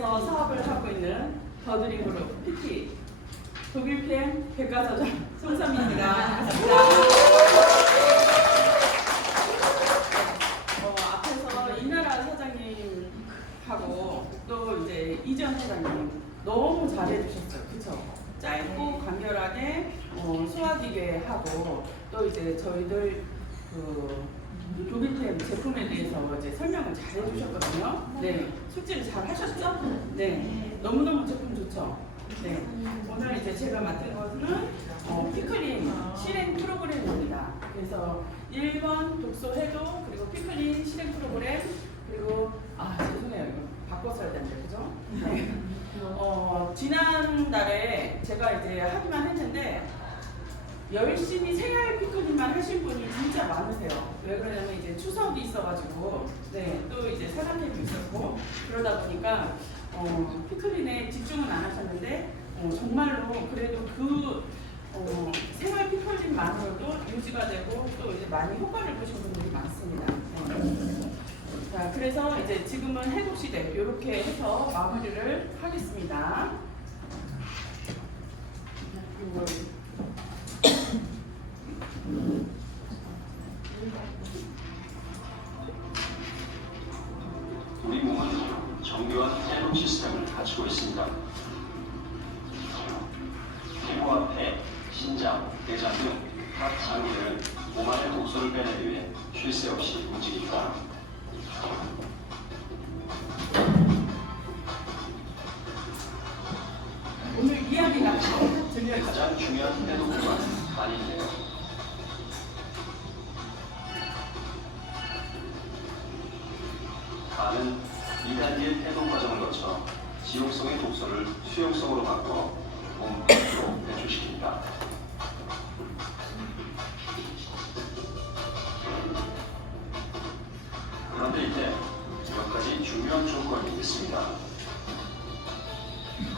독일에서 사업을 하고 있는 더드림 그룹 PT 독일 PM 백과사장 송삼입니다. 반갑습니다. 앞에서 이나라 사장님하고 또 이제 이전 사장님 너무 잘해주셨어요. 그쵸? 짧고 간결하게 소화되게 하고 또 이제 저희들 독일 PM 제품에 대해서 이제 설명을 잘 해주셨거든요. 네, 숙지를 잘 하셨죠? 네, 너무너무 제품 좋죠? 네, 오늘 이제 제가 맡은 것은 피클린 실행 프로그램입니다. 그래서 1번 독소 해독 그리고 피클린 실행 프로그램 그리고 죄송해요, 이거 바꿨어야 되는데 그죠? 네. 지난달에 제가 이제 하기만 했는데 열심히 생활 피클린만 하신 분이 진짜 많으세요. 왜 그러냐면 이제 추석이 있어가지고 네, 또 이제 사장님도 있었고 그러다 보니까 피클린에 집중은 안 하셨는데 정말로 그래도 생활 피클린만으로도 유지가 되고 또 이제 많이 효과를 보신 분들이 많습니다. 네. 자, 그래서 이제 지금은 해독 시대 이렇게 해서 마무리를 하겠습니다. 우리 몸은 정교한 해독 시스템을 갖추고 있습니다. 피부와 폐, 신장, 대장 등 각 장기들은 몸 안의 독소를 빼내기 위해 쉴 새 없이 움직입니다. 오늘 이야기가 들려있어요. 가장 중요한 해독 기관은 간인데요. 간은 2단계 해독 과정을 거쳐 지용성의 독소를 수용성으로 바꿔 몸 밖으로 배출시킵니다. 그런데 이때 몇 가지 중요한 조건이 있습니다.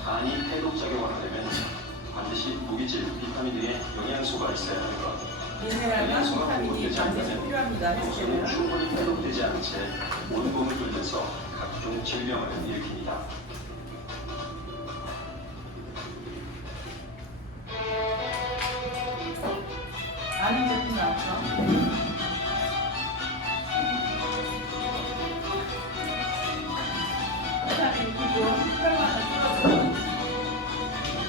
간이 해독 작용을 하려면 반드시 무기질, 비타민 등의 영양소가 있어야 하는 것. 미네랄과 영양소가 비타민이 공급되지 반드시 않으면 필요합니다. 독소는 해독에는. 충분히 해독되지 않은 채 온몸을 돌면서 각종 질병을 일으킵니다. 아닌 제품 나왔죠? 비타민 기본 혈관을 뚫어주는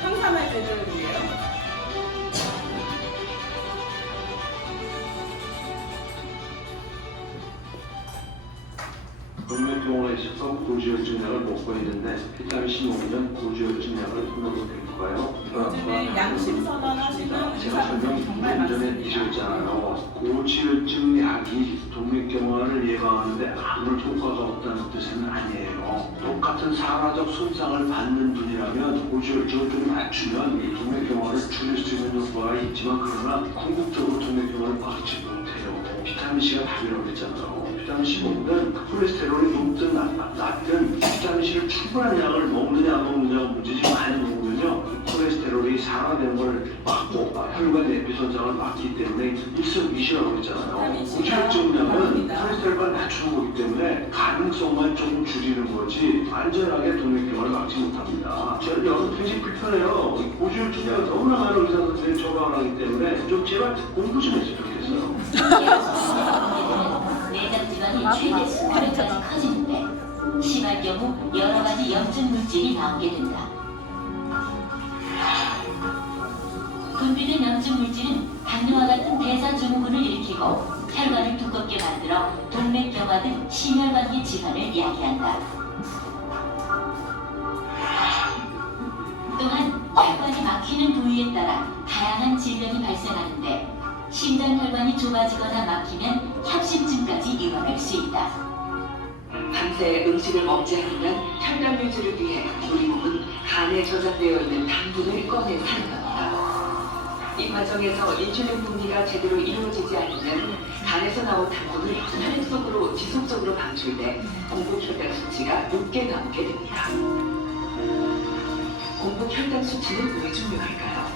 항산화 제조율이에요. 동맥경화에 있어서 고지혈증 약을 먹고 있는데 비타민C 먹으면 고지혈증 약을 먹어도 될까요? 요즘에 양심 선언하시는 제가 설명 의사분들 정말 좀 전에 많습니다. 드렸잖아요. 고지혈증 약이 동맥경화를 예방하는데 아무 효과가 없다는 뜻은 아니에요. 똑같은 산화적 손상을 받는 분이라면 고지혈증을 좀 낮추면 이 동맥경화를 줄일 수 있는 효과가 있지만 그러나 궁극적으로 동맥경화를 막지 못해요. 비타민C가 답이라고 했잖아요. 비타민C 먹으면 콜레스테롤이 높든 낮든 비타민C를 충분한 양을 먹느냐 안 먹느냐가 문제지. 많이 먹으면요 콜레스테롤이 산화되는 걸 막고 혈관 내피선상을 막기 때문에 일석이조라고 했잖아요. 고지혈증 약은 콜레스테롤을 낮추는 거기 때문에 가능성만 조금 줄이는 거지 안전하게 동맥경화를 막지 못합니다. 저는 여기 굉장히 불편해요. 고지혈증 약을 너무나 많은 의사 선생님이 처방하기 때문에 좀 제발 공부 좀 했으면 좋겠어요. 내장 지방이 최대 수준까지 커지는데 심할 경우 여러 가지 염증 물질이 나오게 된다. 분비된 염증 물질은 당뇨와 같은 대사 증후군을 일으키고 혈관을 두껍게 만들어 동맥경화 등 심혈관계 질환을 야기한다. 또한 혈관이 막히는 부위에 따라 다양한 질병이 발생하는데 심장 혈관이 좁아지거나 막히면 협심증까지 이뤄낼 수 있다. 밤새 음식을 먹지 않으면 혈당 유지를 위해 우리 몸은 간에 저장되어 있는 당분을 꺼내 사용합니다. 이 과정에서 인슐린 분비가 제대로 이루어지지 않으면 간에서 나온 당분을 혈액 속으로 지속적으로 방출돼 공복 혈당 수치가 높게 나오게 됩니다. 공복 혈당 수치는 왜 중요할까요?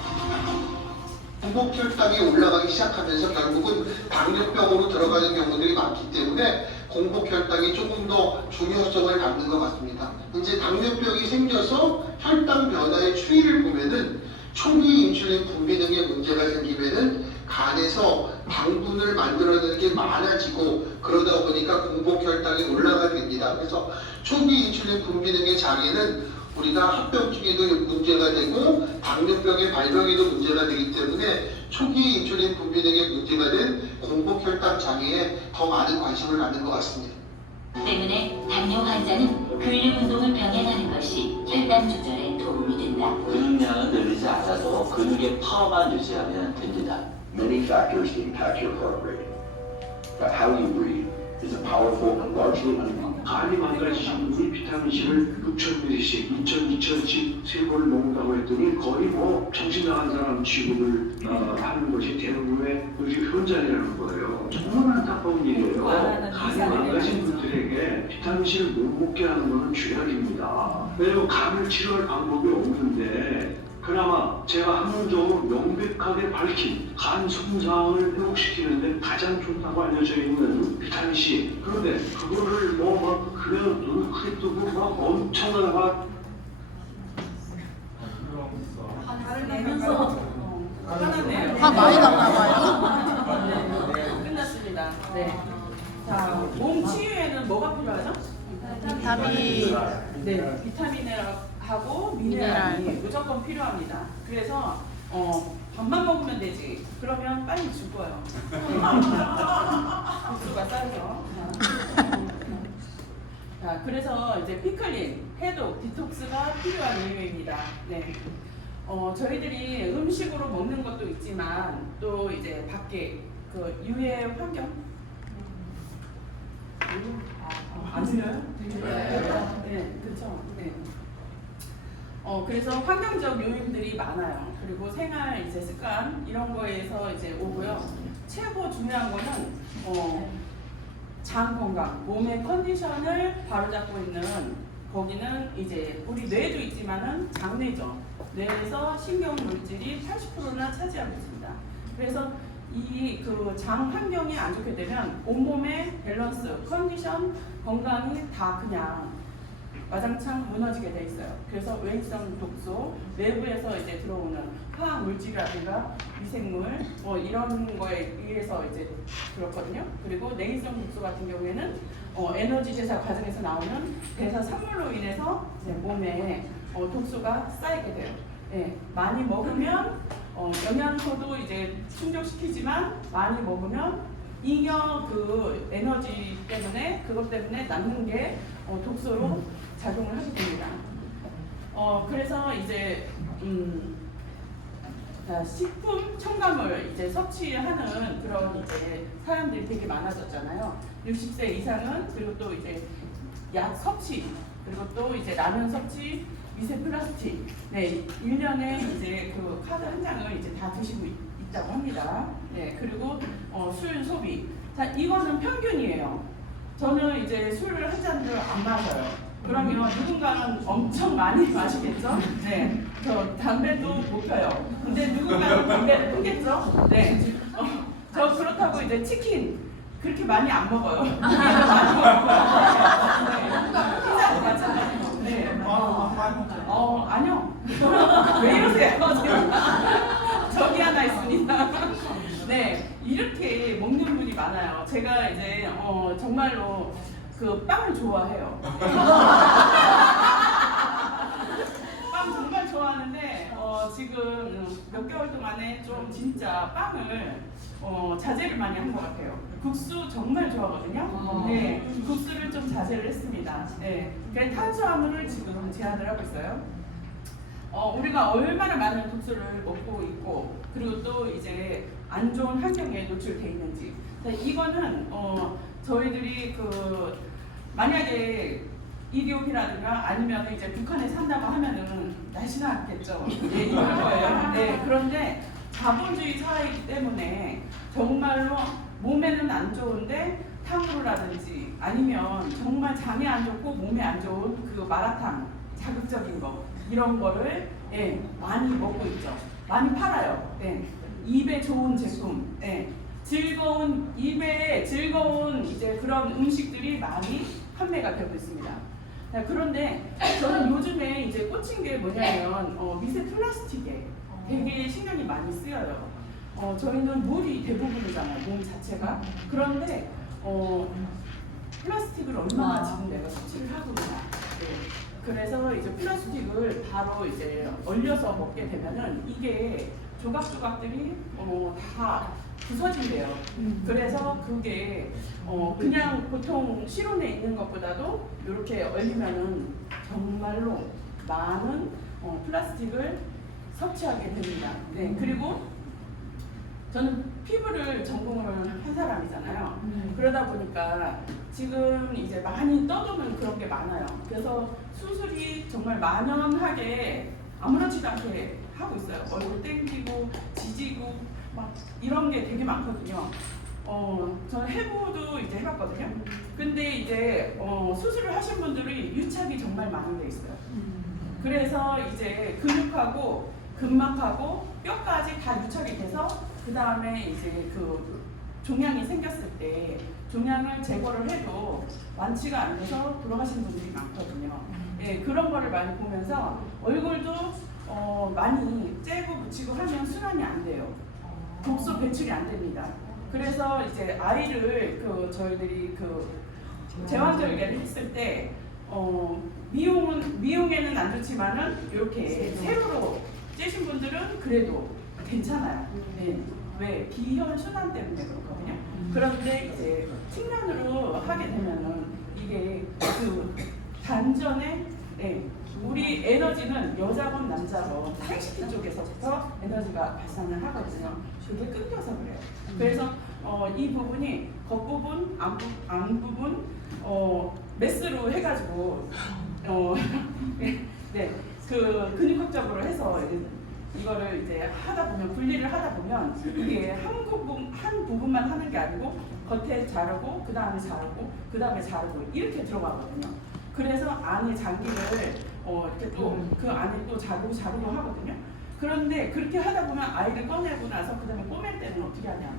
공복 혈당이 올라가기 시작하면서 결국은 당뇨병으로 들어가는 경우들이 많기 때문에 공복 혈당이 조금 더 중요성을 갖는 것 같습니다. 이제 당뇨병이 생겨서 혈당 변화의 추이를 보면은 초기 인슐린 분비 등의 문제가 생기면은 간에서 당분을 만들어내는 게 많아지고 그러다 보니까 공복 혈당이 올라가게 됩니다. 그래서 초기 인슐린 분비 등의 장애는 우리가 합병증에도 문제가 되고 당뇨병의 발병에도 문제가 되기 때문에 초기 인슐린 분비 등의 문제가 된 공복 혈당 장애에 더 많은 관심을 갖는 것 같습니다. 때문에 당뇨 환자는 근력 운동을 병행하는 것이 혈당 조절에 도움이 된다. 근육량을 늘리지 않아도 근육의 파워만 유지하면 됩니다. Many factors impact your heart rate, but how you breathe is a powerful and largely unknown. 간이 망가지신 분이 비타민C를 6,000ml씩 2,000씩 3번을 먹는다고 했더니 거의 뭐 정신 나간 사람 취급을 하는 것이 대부분의 의료 현장이라는 거예요. 정말 안타까운 일이에요. 간이 망가진 분들에게 비타민C를 못 먹게 하는 것은 죄악입니다. 왜냐면 간을 치료할 방법이 없는데 그나마 제가 학문적으로 명백하게 밝힌 간 손상을 회복시키는데 가장 좋다고 알려져 있는 비타민C. 그런데 그거를 뭐 막 그냥 눈 크게 뜨고 막 엄청나게 막 내면서 화났네요. 다 많이 났나 봐요. 끝났습니다. 네. 자, 몸 치유에는 뭐가 필요하죠? 비타민. 네, 비타민하고 미네랄이 무조건 필요합니다. 그래서 밥만 먹으면 되지. 그러면 빨리 죽어요. 국수가 쌓여서. 자, 그래서 이제 피클린, 해독, 디톡스가 필요한 이유입니다. 네. 저희들이 음식으로 먹는 것도 있지만 또 이제 밖에 그 유해 환경 안 들려요? 네, 그렇죠. 네. 그래서 환경적 요인들이 많아요. 그리고 생활 이제 습관 이런 거에서 이제 오고요. 최고 중요한 거는 장 건강, 몸의 컨디션을 바로잡고 있는 거기는 이제 우리 뇌도 있지만은 장뇌죠. 뇌에서 신경 물질이 80%나 차지하고 있습니다. 그래서 이 그 장 환경이 안 좋게 되면 온몸의 밸런스, 컨디션, 건강이 다 그냥 와장창 무너지게 돼 있어요. 그래서 외인성 독소, 외부에서 이제 들어오는 화학 물질이라든가 미생물 이런 거에 의해서 이제 그렇거든요. 그리고 내인성 독소 같은 경우에는 에너지 대사 과정에서 나오는 대사 산물로 인해서 이제 몸에 독소가 쌓이게 돼요. 예, 많이 먹으면 영양소도 이제 충족시키지만 많이 먹으면 잉여 그 에너지 때문에 그것 때문에 남는 게 독소로 작용을 하게 됩니다. 그래서 이제 식품 첨가물 이제 섭취하는 그런 이제 사람들이 되게 많아졌잖아요. 60세 이상은 그리고 또 이제 약 섭취 그리고 또 이제 라면 섭취 미세 플라스틱, 네, 1년에 이제 그 카드 한 장을 이제 다 드시고 있다고 합니다. 네, 그리고 술 소비. 자, 이거는 평균이에요. 저는 이제 술을 한 잔을 안 마셔요. 그러면 누군가는 엄청 많이 마시겠죠? 네, 저 담배도 못 펴요. 근데 누군가는 담배를 끊겠죠? 네, 저 그렇다고 이제 치킨 그렇게 많이 안 먹어요. 많이 먹어요. 네, 피자도 마찬가지고. 네. 아니요. 왜 이러세요? 저기 하나 있습니다. 네, 이렇게 먹는 분이 많아요. 제가 이제 정말로 그 빵을 좋아해요. 빵 정말 좋아하는데 지금 몇 개월 동안에 좀 진짜 빵을 자제를 많이 한 것 같아요. 국수 정말 좋아하거든요. 네, 국수를 좀 자제를 했습니다. 네, 그래서 탄수화물을 지금 제한을 하고 있어요. 우리가 얼마나 많은 독소를 먹고 있고 그리고 또 이제 안 좋은 환경에 노출돼 있는지. 이거는 저희들이 그 만약에 이디오피라든가 아니면 이제 북한에 산다고 하면은 날씨 났겠죠. 네, 이럴 거예요. 네, 그런데 자본주의 사회이기 때문에 정말로 몸에는 안 좋은데 탕후루라든지 아니면 정말 장에 안 좋고 몸에 안 좋은 그 마라탕 자극적인 거 이런 거를 많이 먹고 있죠. 많이 팔아요. 입에 좋은 제품. 즐거운 입에 즐거운 이제 그런 음식들이 많이 판매가 되고 있습니다. 자, 그런데 저는 요즘에 이제 꽂힌 게 뭐냐면 미세 플라스틱에 되게 신경이 많이 쓰여요. 저희는 물이 대부분이잖아요, 몸 자체가. 그런데 플라스틱을 얼마나 지금 내가 섭취를 하고 있나. 네. 그래서 이제 플라스틱을 바로 이제 얼려서 먹게 되면은 이게 조각조각들이 다 부서진대요. 그래서 그게 그냥 보통 실온에 있는 것보다도 이렇게 얼리면은 정말로 많은 플라스틱을 섭취하게 됩니다. 네, 그리고 저는 피부를 전공을 한 사람이잖아요. 그러다 보니까 지금 이제 많이 떠도는 그런 게 많아요. 그래서 수술이 정말 만연하게 아무렇지도 않게 하고 있어요. 얼굴 땡기고 지지고 막 이런 게 되게 많거든요. 저는 해부도 이제 해봤거든요. 근데 이제 수술을 하신 분들이 유착이 정말 많이 돼 있어요. 그래서 이제 근육하고 근막하고 뼈까지 다 유착이 돼서 그 다음에 이제 그 종양이 생겼을 때 종양을 제거를 해도 완치가 안 돼서 돌아가신 분들이 많거든요. 예, 그런 거를 많이 보면서 얼굴도 많이 째고 묻히고 하면 순환이 안 돼요. 독소 배출이 안 됩니다. 그래서 이제 아이를 저희들이 제왕절개를 했을 때 미용에는 안 좋지만은 이렇게 세로로 째신 분들은 그래도 괜찮아요. 네. 왜? 비혈 순환 때문에 그렇거든요. 그런데 이제 측면으로 하게 되면은 이게 그 단전에 우리 에너지는 여자건 남자건 생식기 쪽에서부터 에너지가 발산을 하거든요. 그게 끊겨서 그래요. 그래서 이 부분이 겉부분, 안 부분 메스로 해가지고 네, 그 근육학적으로 해서 이거를 이제 하다 보면 분리를 하다 보면 이게 한 부분만 하는 게 아니고 겉에 자르고 그 다음에 자르고 그 다음에 자르고 이렇게 들어가거든요. 그래서 안에 장기를 이렇게 또 그 안에 또 자르고 하거든요. 그런데 그렇게 하다 보면 아이를 꺼내고 나서 그 다음에 꼬맬 때는 어떻게 하냐?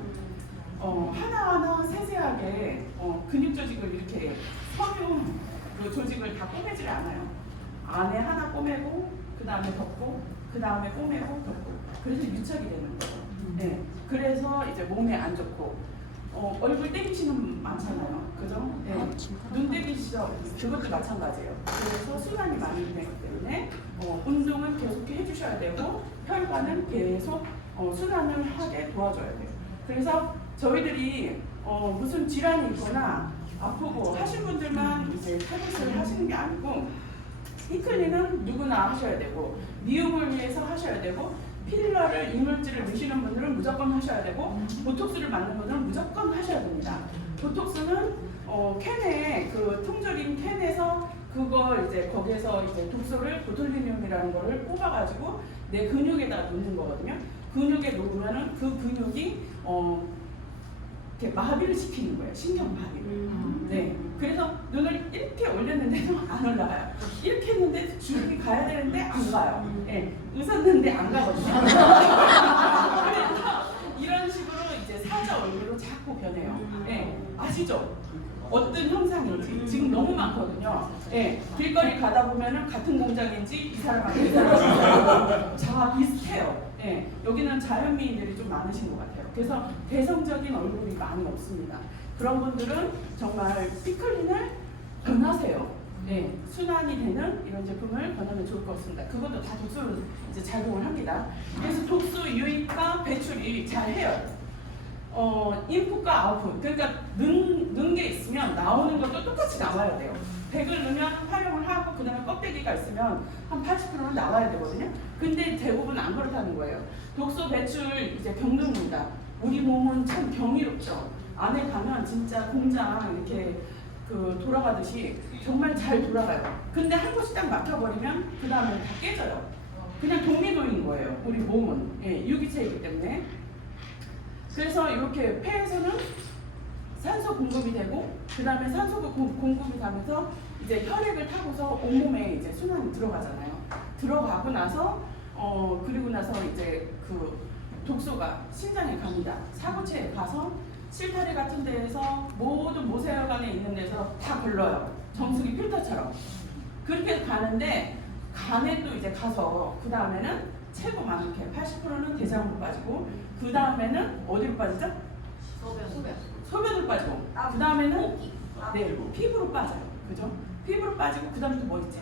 하나하나 세세하게 근육 조직을 이렇게 섬유 그 조직을 다 꼬매질 않아요. 안에 하나 꼬매고 그 다음에 덮고 그 다음에 꼬매고 덮고 그래서 유착이 되는 거예요. 네. 그래서 이제 몸에 안 좋고 얼굴 땡기시는 많잖아요. 그죠? 네. 눈 땡기시죠? 그것도 마찬가지예요. 그래서 순환이 많이 되기 때문에 운동을 계속 해주셔야 되고 혈관은 계속 순환을 하게 도와줘야 돼요. 그래서 저희들이 무슨 질환이 있거나 아프고 하신 분들만 이제 탈북을 하시는 게 아니고 피클리는 누구나 하셔야 되고 미용을 위해서 하셔야 되고 필러를 이물질을 넣으시는 분들은 무조건 하셔야 되고 보톡스를 맞는 분들은 무조건 하셔야 됩니다. 보톡스는 캔에 그 통조림 캔에서 그거 이제 거기에서 이제 독소를 보톨리늄이라는 거를 뽑아가지고 내 근육에다 놓는 거거든요. 근육에 놓으면은 그 근육이 이렇게 마비를 시키는 거예요. 신경 마비를. 네. 그래서 눈을 이렇게 올렸는데도 안 올라가요. 이렇게 했는데 주름이 가야 되는데 안 가요. 네. 웃었는데 안 가거든요. 그래서 이런 식으로 이제 사자 얼굴로 자꾸 변해요. 네. 아시죠? 어떤 형상인지 지금 너무 많거든요. 네. 길거리 가다 보면은 같은 공장인지 이 사람하고 이 사람하고 다 비슷해요. 네. 여기는 자연미인들이 좀 많으신 것 같아요. 그래서 대성적인 얼굴이 많이 없습니다. 그런 분들은 정말 피클린을 권하세요. 네, 순환이 되는 이런 제품을 권하면 좋을 것 같습니다. 그것도 다 독소를 이제 작용을 합니다. 그래서 독소 유입과 배출이 잘 해요. 인풋과 아웃풋. 그러니까 넣은 게 있으면 나오는 것도 똑같이 나와야 돼요. 100을 넣으면 활용을 하고 그 다음에 껍데기가 있으면 한 80%는 나와야 되거든요. 근데 대부분 안 그렇다는 거예요. 독소 배출 이제 경등입니다. 우리 몸은 참 경이롭죠. 안에 가면 진짜 공장 이렇게 돌아가듯이 정말 잘 돌아가요. 근데 한 곳이 딱 막혀버리면 그 다음에 다 깨져요. 그냥 독립도인 거예요. 우리 몸은. 예, 유기체이기 때문에. 그래서 이렇게 폐에서는 산소 공급이 되고 그 다음에 산소가 공급이 가면서 이제 혈액을 타고서 온몸에 이제 순환이 들어가잖아요. 들어가고 나서 그리고 나서 이제 독소가 신장에 갑니다. 사구체에 가서 실타래 같은 데에서 모든 모세혈관에 있는 데서 다 걸러요. 정수기 필터처럼. 그렇게 가는데 간에 또 이제 가서 그 다음에는 최고 많게 80%는 대장으로 빠지고 그 다음에는 어디로 빠지죠? 소변으로 빠지고 그 다음에는 네, 피부로 빠져요. 그죠? 피부로 빠지고 그 다음에 또 뭐 있지?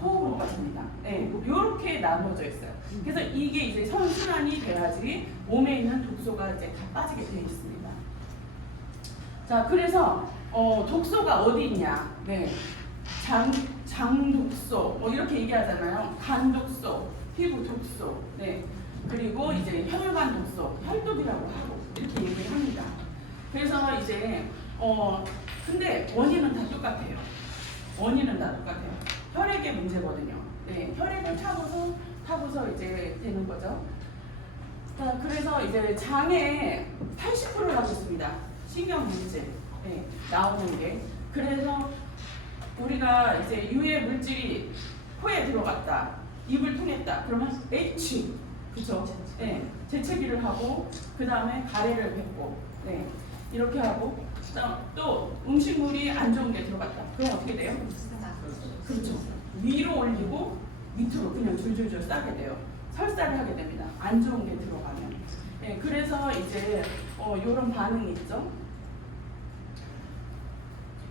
호흡으로 빠집니다. 네, 이렇게 나눠져 있어요. 그래서 이게 이제 선순환이 돼야지 몸에 있는 독소가 이제 다 빠지게 되어 있습니다. 자, 그래서 독소가 어디 있냐? 네, 장독소, 뭐 이렇게 얘기하잖아요. 간독소, 피부 독소, 네, 그리고 이제 혈관 독소, 혈독이라고 하고 이렇게 얘기를 합니다. 그래서 이제 근데 원인은 다 똑같아요. 원인은 다 똑같아요. 혈액의 문제거든요. 네, 혈액을 타고서 이제 되는 거죠. 자, 그래서 이제 장에 80%라고 있습니다. 신경 문제 나오는 게. 그래서 우리가 이제 유해 물질이 코에 들어갔다, 입을 통했다. 그러면 H, 그쵸? 네, 재채기를 하고 그 다음에 가래를 뱉고, 네, 이렇게 하고 또 음식물이 안 좋은 게 들어갔다. 그럼 어떻게 돼요? 그렇죠. 위로 올리고 밑으로 그냥 줄줄줄 싸게 돼요. 설사를 하게 됩니다. 안 좋은 게 들어가면. 네, 그래서 이제 이런 반응이 있죠.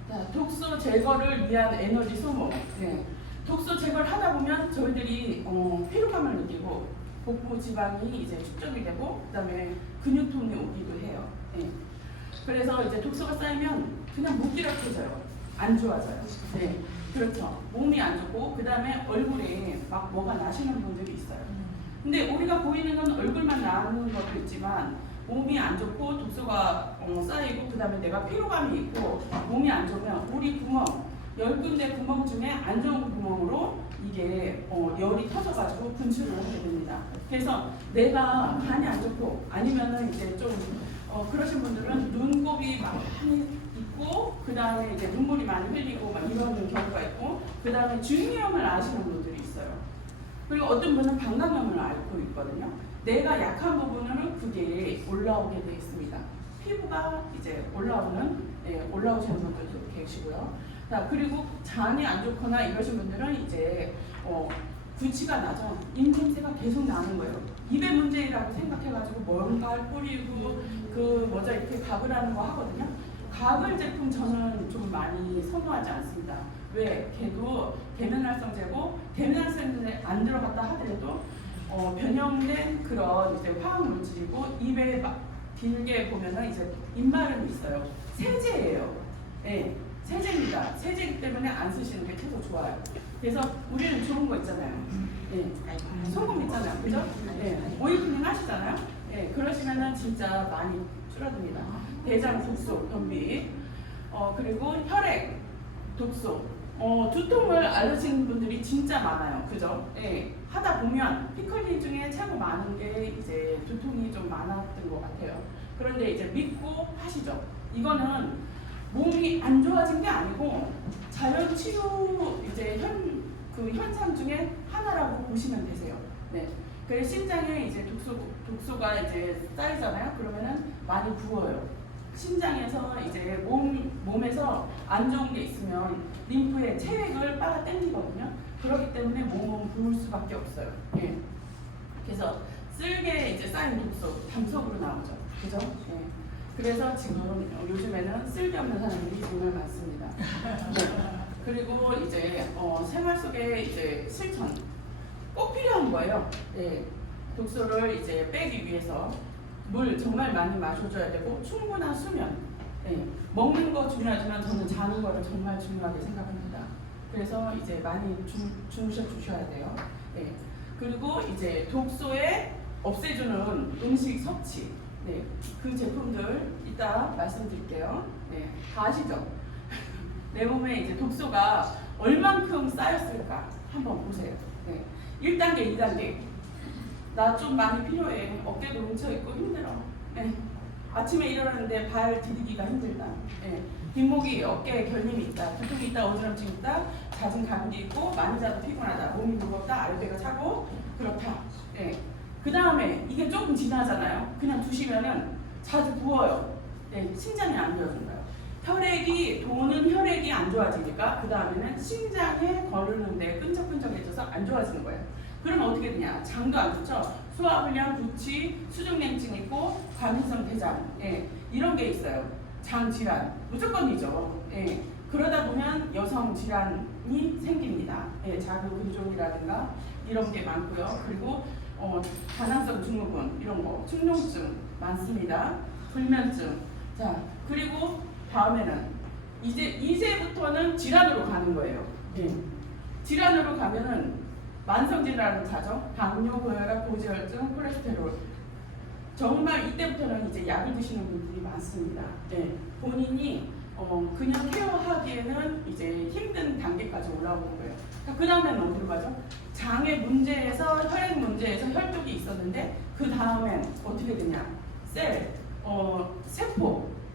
자, 독소 제거를 위한 에너지 소모. 네. 독소 제거를 하다 보면 저희들이 피로감을 느끼고 복부 지방이 이제 축적이 되고 그다음에 근육통이 오기도 해요. 네. 그래서 이제 독소가 쌓이면 그냥 무기력해져요. 안 좋아져요. 네. 그렇죠. 몸이 안 좋고 그다음에 얼굴에 막 뭐가 나시는 분들이 있어요. 근데 우리가 보이는 건 얼굴만 나는 것도 있지만 몸이 안 좋고 독소가 쌓이고 그다음에 내가 피로감이 있고 몸이 안 좋으면 우리 구멍 10군데 구멍 중에 안 좋은 구멍으로 이게 열이 터져가지고 분출을 하게 됩니다. 그래서 내가 간이 안 좋고 아니면은 이제 좀 그러신 분들은 눈곱이 많이 있고 그 다음에 이제 눈물이 많이 흘리고 막 이런 경우가 있고 그 다음에 중이염을 앓으시는 분들이 있어요. 그리고 어떤 분은 방광염을 앓고 있거든요. 내가 약한 부분은 그게 올라오게 돼 있습니다. 피부가 이제 올라오시는 분들도 계시고요. 자, 그리고 장이 안 좋거나 이러신 분들은 이제 구취가 나죠. 입냄새가 계속 나는 거예요. 입의 문제라고 생각해가지고 뭔가를 뿌리고 이렇게 가글 하는 거 하거든요. 가글 제품 저는 좀 많이 선호하지 않습니다. 왜? 걔도 계면활성제고 계면활성제 안 들어갔다 하더라도 변형된 그런 이제 화학 물질이고 입에 막 길게 보면은 이제 입마름이 있어요. 세제예요. 네, 세제입니다. 세제이기 때문에 안 쓰시는 게 최고 좋아요. 그래서 우리는 좋은 거 있잖아요. 네, 소금 있잖아요, 그죠? 네, 오일 클린 하시잖아요. 네, 그러시면은 진짜 많이 줄어듭니다. 대장 독소, 변비, 그리고 혈액 독소. 두통을 앓으시는 분들이 진짜 많아요. 그죠? 예. 하다 보면 피클린 중에 최고 많은 게 이제 두통이 좀 많았던 것 같아요. 그런데 이제 믿고 하시죠. 이거는 몸이 안 좋아진 게 아니고 자연 치유 이제 현상 중에 하나라고 보시면 되세요. 네. 그래서 신장에 이제 독소가 이제 쌓이잖아요. 그러면은 많이 부어요. 신장에서 이제 몸에서 안 좋은 게 있으면 림프에 체액을 빨아 당기거든요. 그렇기 때문에 몸은 부을 수밖에 없어요. 예. 그래서 쓸개 이제 쌓인 독소 담속으로 나오죠. 그죠? 예. 그래서 지금 요즘에는 쓸개 없는 사람들이 정말 많습니다. 네. 그리고 이제 생활 속에 이제 실천 꼭 필요한 거예요. 예. 독소를 이제 빼기 위해서 물 정말 많이 마셔줘야 되고 충분한 수면. 예. 먹는 거 중요하지만 저는 자는 거를 정말 중요하게 생각합니다. 그래서 이제 많이 주무셔 주셔야 돼요. 예. 그리고 이제 독소에 없애주는 음식 섭취. 네. 그 제품들 이따 말씀드릴게요. 네. 다 아시죠? 내 몸에 이제 독소가 얼만큼 쌓였을까 한번 보세요. 네. 1단계, 2단계. 나 좀 많이 필요해. 어깨도 뭉쳐있고 힘들어. 네. 아침에 일어나는데 발 디디기가 힘들다. 네. 뒷목이 어깨에 결림이 있다. 두통이 있다. 어지럼증 있다. 잦은 감기 있고 많이 자도 피곤하다. 몸이 무겁다. 아랫배가 차고 그렇다. 네. 그 다음에 이게 조금 지나잖아요. 그냥 두시면은 자주 부어요. 네, 신장이 안 좋아진 거예요. 혈액이 도는 혈액이 안 좋아지니까 그 다음에는 심장에 거르는데 끈적끈적해져서 안 좋아지는 거예요. 그럼 어떻게 되냐? 장도 안 좋죠. 소화불량, 구취, 수족냉증 있고 과민성 대장, 예, 이런 게 있어요. 장 질환 무조건이죠. 예, 그러다 보면 여성 질환이 생깁니다. 예, 자궁근종이라든가 이런 게 많고요. 그리고 다낭성 증후군 이런 거, 축농증 많습니다. 불면증. 자, 그리고 다음에는 이제부터는 질환으로 가는 거예요. 예. 질환으로 가면은 만성 질환을 가죠. 당뇨, 고혈압, 고지혈증, 콜레스테롤. 정말 이때부터는 이제 약을 드시는 분들이 많습니다. 예. 본인이 그냥 케어하기에는 이제 힘든 단계까지 올라오는 거예요. 그 다음에는 어디로 가죠? 장의 문제에서 혈액 문제에서 혈족이 있었는데 그 다음엔 어떻게 되냐?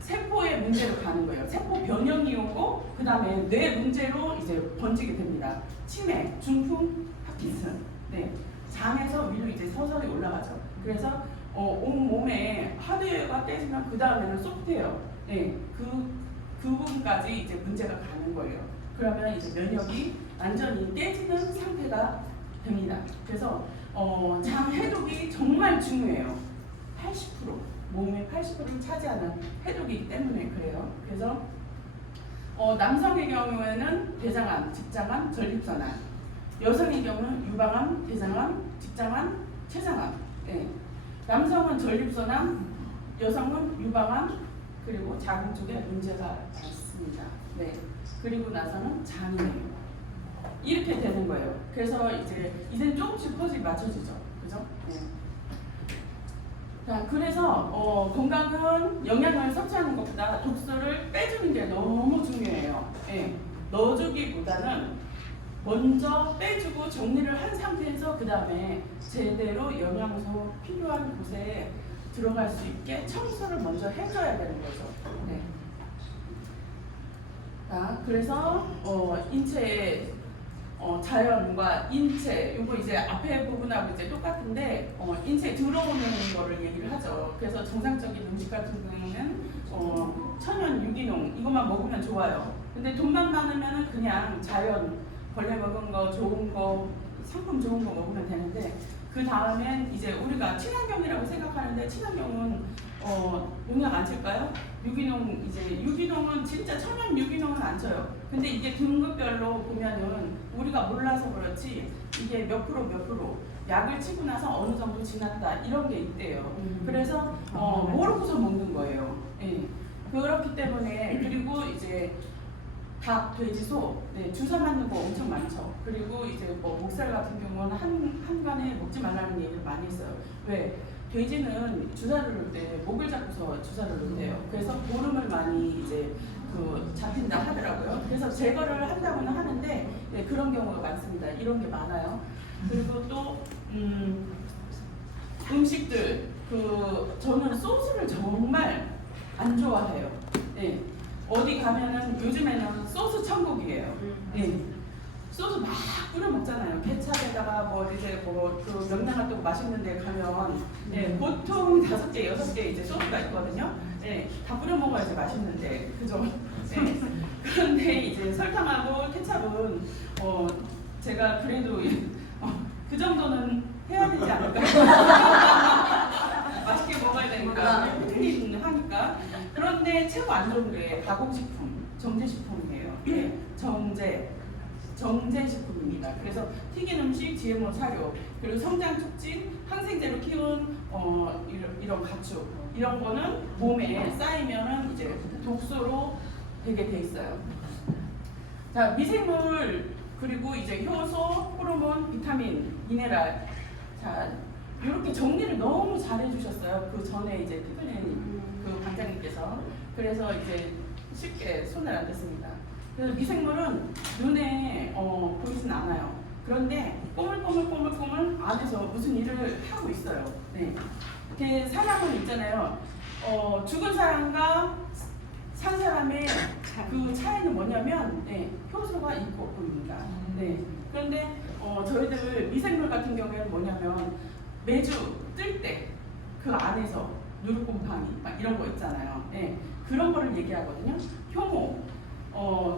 세포의 문제로 가는 거예요. 세포 변형이 오고 그 다음에 뇌 문제로 이제 번지게 됩니다. 치매, 중풍, 파킨슨. 네, 장에서 위로 이제 서서히 올라가죠. 그래서 온 몸에 하드웨어가 깨지면 그 다음에는 소프트웨어. 네, 그 부분까지 이제 문제가 가는 거예요. 그러면 이제 면역이 완전히 깨지는 상태가 됩니다. 그래서 장 해독이 정말 중요해요. 80%. 몸의 80%를 차지하는 해독이기 때문에 그래요. 그래서 남성의 경우에는 대장암, 직장암, 전립선암, 여성의 경우는 유방암, 대장암, 직장암, 췌장암. 네. 남성은 전립선암, 여성은 유방암, 그리고 자궁 쪽에 문제가 있습니다. 네. 그리고 나서는 장이에요. 이렇게 되는 거예요. 그래서 이제 조금씩 퍼즐이 맞춰지죠. 그죠? 네. 자, 그래서 건강은 영양을 섭취하는 것보다 독소를 빼주는 게 너무 중요해요. 예, 넣어주기보다는 먼저 빼주고 정리를 한 상태에서 그 다음에 제대로 영양소 필요한 곳에 들어갈 수 있게 청소를 먼저 해줘야 되는 거죠. 네. 자, 그래서 인체의 자연과 인체, 요거 이제 앞에 부분하고 이제 똑같은데 인체에 들어오는 거를 얘기를 하죠. 그래서 정상적인 음식 같은 경우는 천연 유기농 이것만 먹으면 좋아요. 근데 돈만 많으면 그냥 자연 벌레 먹은 거 좋은 거 상품 좋은 거 먹으면 되는데 그 다음엔 이제 우리가 친환경이라고 생각하는데 친환경은 농약 안 칠까요? 유기농은 진짜 천연 유기농은 안 쳐요. 근데 이게 등급별로 보면은 우리가 몰라서 그렇지 이게 몇 프로 약을 치고 나서 어느 정도 지났다 이런 게 있대요. 그래서 모르고서 먹는 거예요. 예. 그렇기 때문에 그리고 이제 닭, 돼지, 소, 네, 주사 맞는 거 엄청 많죠. 그리고 이제 뭐 목살 같은 경우는 한간에 먹지 말라는 얘기를 많이 했어요. 왜? 돼지는 주사를 놓을 때 목을 잡고서 주사를 놓대요. 그래서 보름을 많이 이제 잡힌다 하더라고요. 그래서 제거를 한다고는 하는데 네, 그런 경우가 많습니다. 이런 게 많아요. 그리고 또 음식들 저는 소스를 정말 안 좋아해요. 네. 어디 가면은 요즘에는 소스 천국이에요. 네. 소스 막 뿌려 먹잖아요. 케찹에다가 그 명랑핫도그 맛있는 데 가면 네, 보통 5개, 6개 이제 소스가 있거든요. 네, 다 뿌려 먹어야지 맛있는데 그죠? 네. 그런데 이제 설탕하고 케찹은 제가 그래도 그 정도는 해야 되지 않을까? 맛있게 먹어야 되니까 필리핀 하니까. 그런데 최고 안 좋은 게 가공식품, 정제식품이에요. 네, 정제식품입니다. 그래서 튀긴 음식, GMO 사료, 그리고 성장 촉진, 항생제로 키운 이런 가축 이런 거는 몸에 쌓이면은 이제 독소로 되게 돼 있어요. 자, 미생물 그리고 이제 효소, 호르몬, 비타민, 미네랄. 자, 이렇게 정리를 너무 잘 해주셨어요. 그 전에 이제 피플린 그 관장님께서. 그래서 이제 쉽게 손을 안 댔습니다. 그래서 미생물은 눈에 보이진 않아요. 그런데 꼬물꼬물 안에서 무슨 일을 하고 있어요. 네. 이렇게 사람은 있잖아요. 죽은 사람과 산 사람의 그 차이는 뭐냐면 네, 효소가 있고 없고입니다. 네. 그런데 저희들 미생물 같은 경우에는 뭐냐면 매주 뜰 때 그 안에서 누룩곰팡이 막 이런 거 있잖아요. 예, 그런 거를 얘기하거든요. 효모,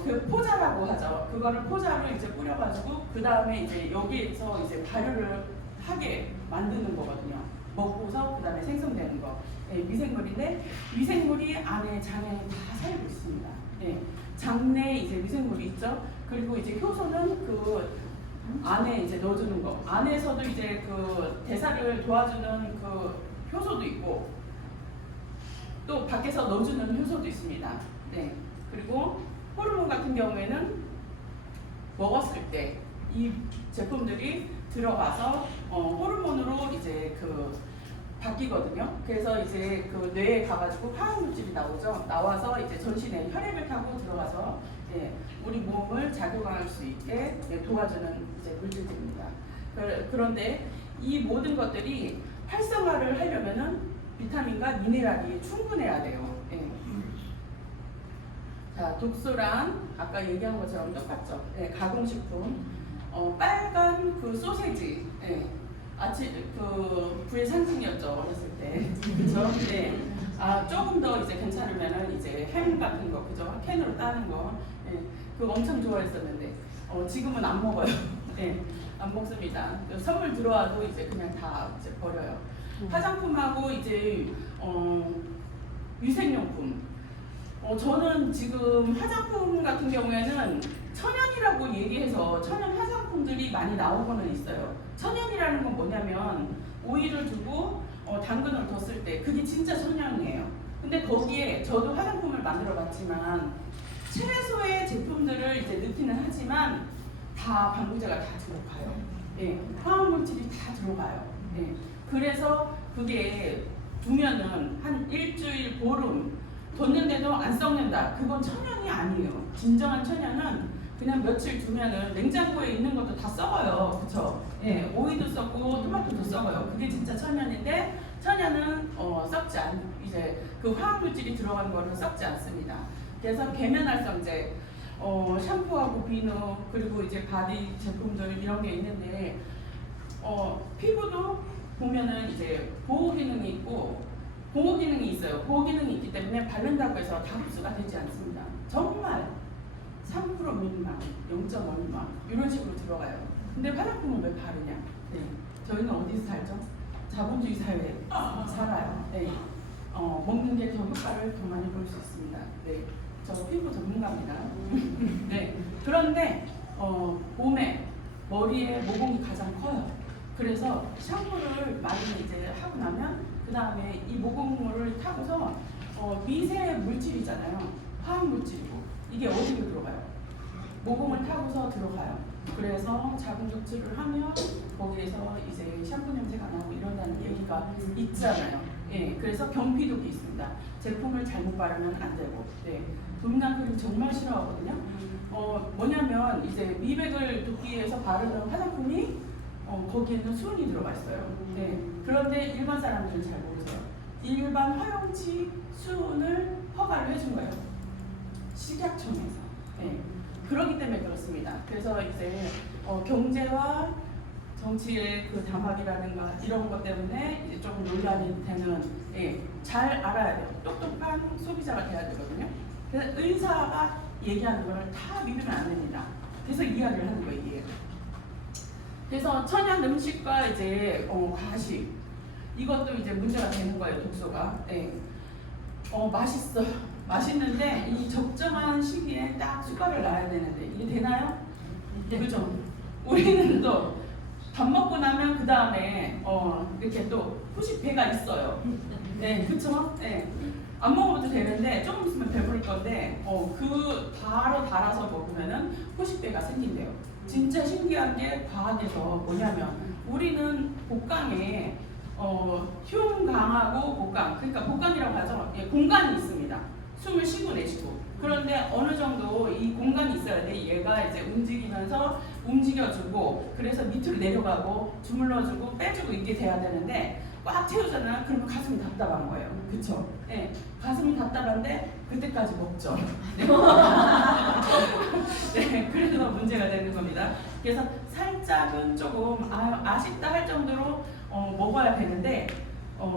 그 포자라고 하죠. 그거를 포자로 이제 뿌려가지고 그 다음에 이제 여기에서 이제 발효를 하게 만드는 거거든요. 먹고서 그 다음에 생성되는 거. 예, 미생물인데 미생물이 안에 장에 다 살고 있습니다. 예, 장 내에 이제 미생물이 있죠. 그리고 이제 효소는 그 안에 이제 넣어주는 거. 안에서도 이제 그 대사를 도와주는 그 효소도 있고 또 밖에서 넣어주는 효소도 있습니다. 네. 그리고 호르몬 같은 경우에는 먹었을 때 이 제품들이 들어가서 호르몬으로 이제 그 바뀌거든요. 그래서 이제 그 뇌에 가가지고 화학 물질이 나오죠. 나와서 이제 전신에 혈액을 타고 들어가서 우리 몸을 작용할 수 있게 도와주는 이제 물질들입니다. 그런데 이 모든 것들이 활성화를 하려면은 비타민과 미네랄이 충분해야 돼요. 예. 자, 독소랑 아까 얘기한 것처럼 똑같죠. 예, 가공식품. 빨간 그 소세지. 예. 아침 그 부의 상징이었죠. 어렸을 때. 그죠? 네. 아, 조금 더 이제 괜찮으면은 이제 햄 같은 거, 그죠? 캔으로 따는 거. 예. 그거 엄청 좋아했었는데 지금은 안 먹어요. 예. 안 먹습니다. 선물 들어와도 이제 그냥 다 이제 버려요. 화장품하고 이제 위생용품. 저는 지금 화장품 같은 경우에는 천연이라고 얘기해서 천연 화장품들이 많이 나오고는 있어요. 천연이라는 건 뭐냐면 오일을 두고 당근을 뒀을 때 그게 진짜 천연이에요. 근데 거기에 저도 화장품을 만들어 봤지만 최소의 제품들을 이제 넣기는 하지만 다 방부제가 다 들어가요. 예, 화학물질이 다 들어가요. 예, 그래서 그게 두면은 한 일주일, 보름 뒀는데도 안 썩는다. 그건 천연이 아니에요. 진정한 천연은 그냥 며칠 두면은 냉장고에 있는 것도 다 썩어요. 그쵸? 예, 오이도 썩고 토마토도 썩어요. 그게 진짜 천연인데 천연은 썩지 않, 이제 그 화학물질이 들어간 거는 썩지 않습니다. 그래서 계면활성제, 샴푸하고 비누, 그리고 이제 바디 제품들 이런 게 있는데 피부도 보면은 이제 보호 기능이 있고 보호 기능이 있어요. 보호 기능이 있기 때문에 바른다고 해서 다 흡수가 되지 않습니다. 정말 3% 미만, 0.5 미만 이런 식으로 들어가요. 근데 화장품은 왜 바르냐? 네. 저희는 어디서 살죠? 자본주의 사회에 살아요. 네. 먹는 게 더 효과를 더 많이 볼 수 있습니다. 네. 저 피부 전문가입니다. 네. 그런데 몸에 머리에 모공이 가장 커요. 그래서 샴푸를 많이 이제 하고 나면 그 다음에 이 모공물을 타고서 미세 물질이잖아요. 화학 물질이고 이게 어디로 들어가요? 모공을 타고서 들어가요. 그래서 자궁 적출을 하면 거기에서 이제 샴푸 냄새가 나고 이런다는 얘기가 있잖아요. 예, 그래서 경피독이 있습니다. 제품을 잘못 바르면 안 되고. 네. 도미난 크림 정말 싫어하거든요. 뭐냐면 이제 미백을 돕기 위해서 바르는 화장품이 거기에는 수은이 들어가 있어요. 네. 그런데 일반 사람들은 잘 모르세요. 일반 화용치 수은을 허가를 해준 거예요. 식약청에서. 네. 그렇기 때문에 그렇습니다. 그래서 이제 경제와 정치의 그 담합이라든가 이런 것 때문에 이제 좀 논란이 되는, 예, 잘 알아야 돼요. 똑똑한 소비자가 돼야 되거든요. 그래서 의사가 얘기하는 거를 다 믿으면 안 됩니다. 그래서 이야기를 하는 거예요, 이게. 그래서 천연 음식과 이제 과식 이것도 이제 문제가 되는 거예요, 독소가. 예. 맛있어요. 맛있는데 이 적정한 시기에 딱 숟갈을 놔야 되는데 이게 되나요? 네. 그죠? 우리는 또 밥 먹고 나면 그 다음에 이렇게 또 후식 배가 있어요. 네, 그쵸? 네. 안 먹어도 되는데 조금 있으면 배부를 건데 그 바로 달아서 먹으면은 후식배가 생긴대요. 진짜 신기한 게 과학에서 뭐냐면 우리는 복강에 흉강하고 복강, 그러니까 복강이라고 하죠. 예, 공간이 있습니다. 숨을 쉬고 내쉬고. 그런데 어느 정도 이 공간이 있어야 돼. 얘가 이제 움직이면서 움직여주고, 그래서 밑으로 내려가고 주물러주고 빼주고 이게 돼야 되는데 꽉 채우잖아요. 그러면 가슴이 답답한 거예요. 그쵸? 네, 가슴이 답답한데 그때까지 먹죠. 네, 그래서 문제가 되는 겁니다. 그래서 살짝은 조금 아쉽다 할 정도로 먹어야 되는데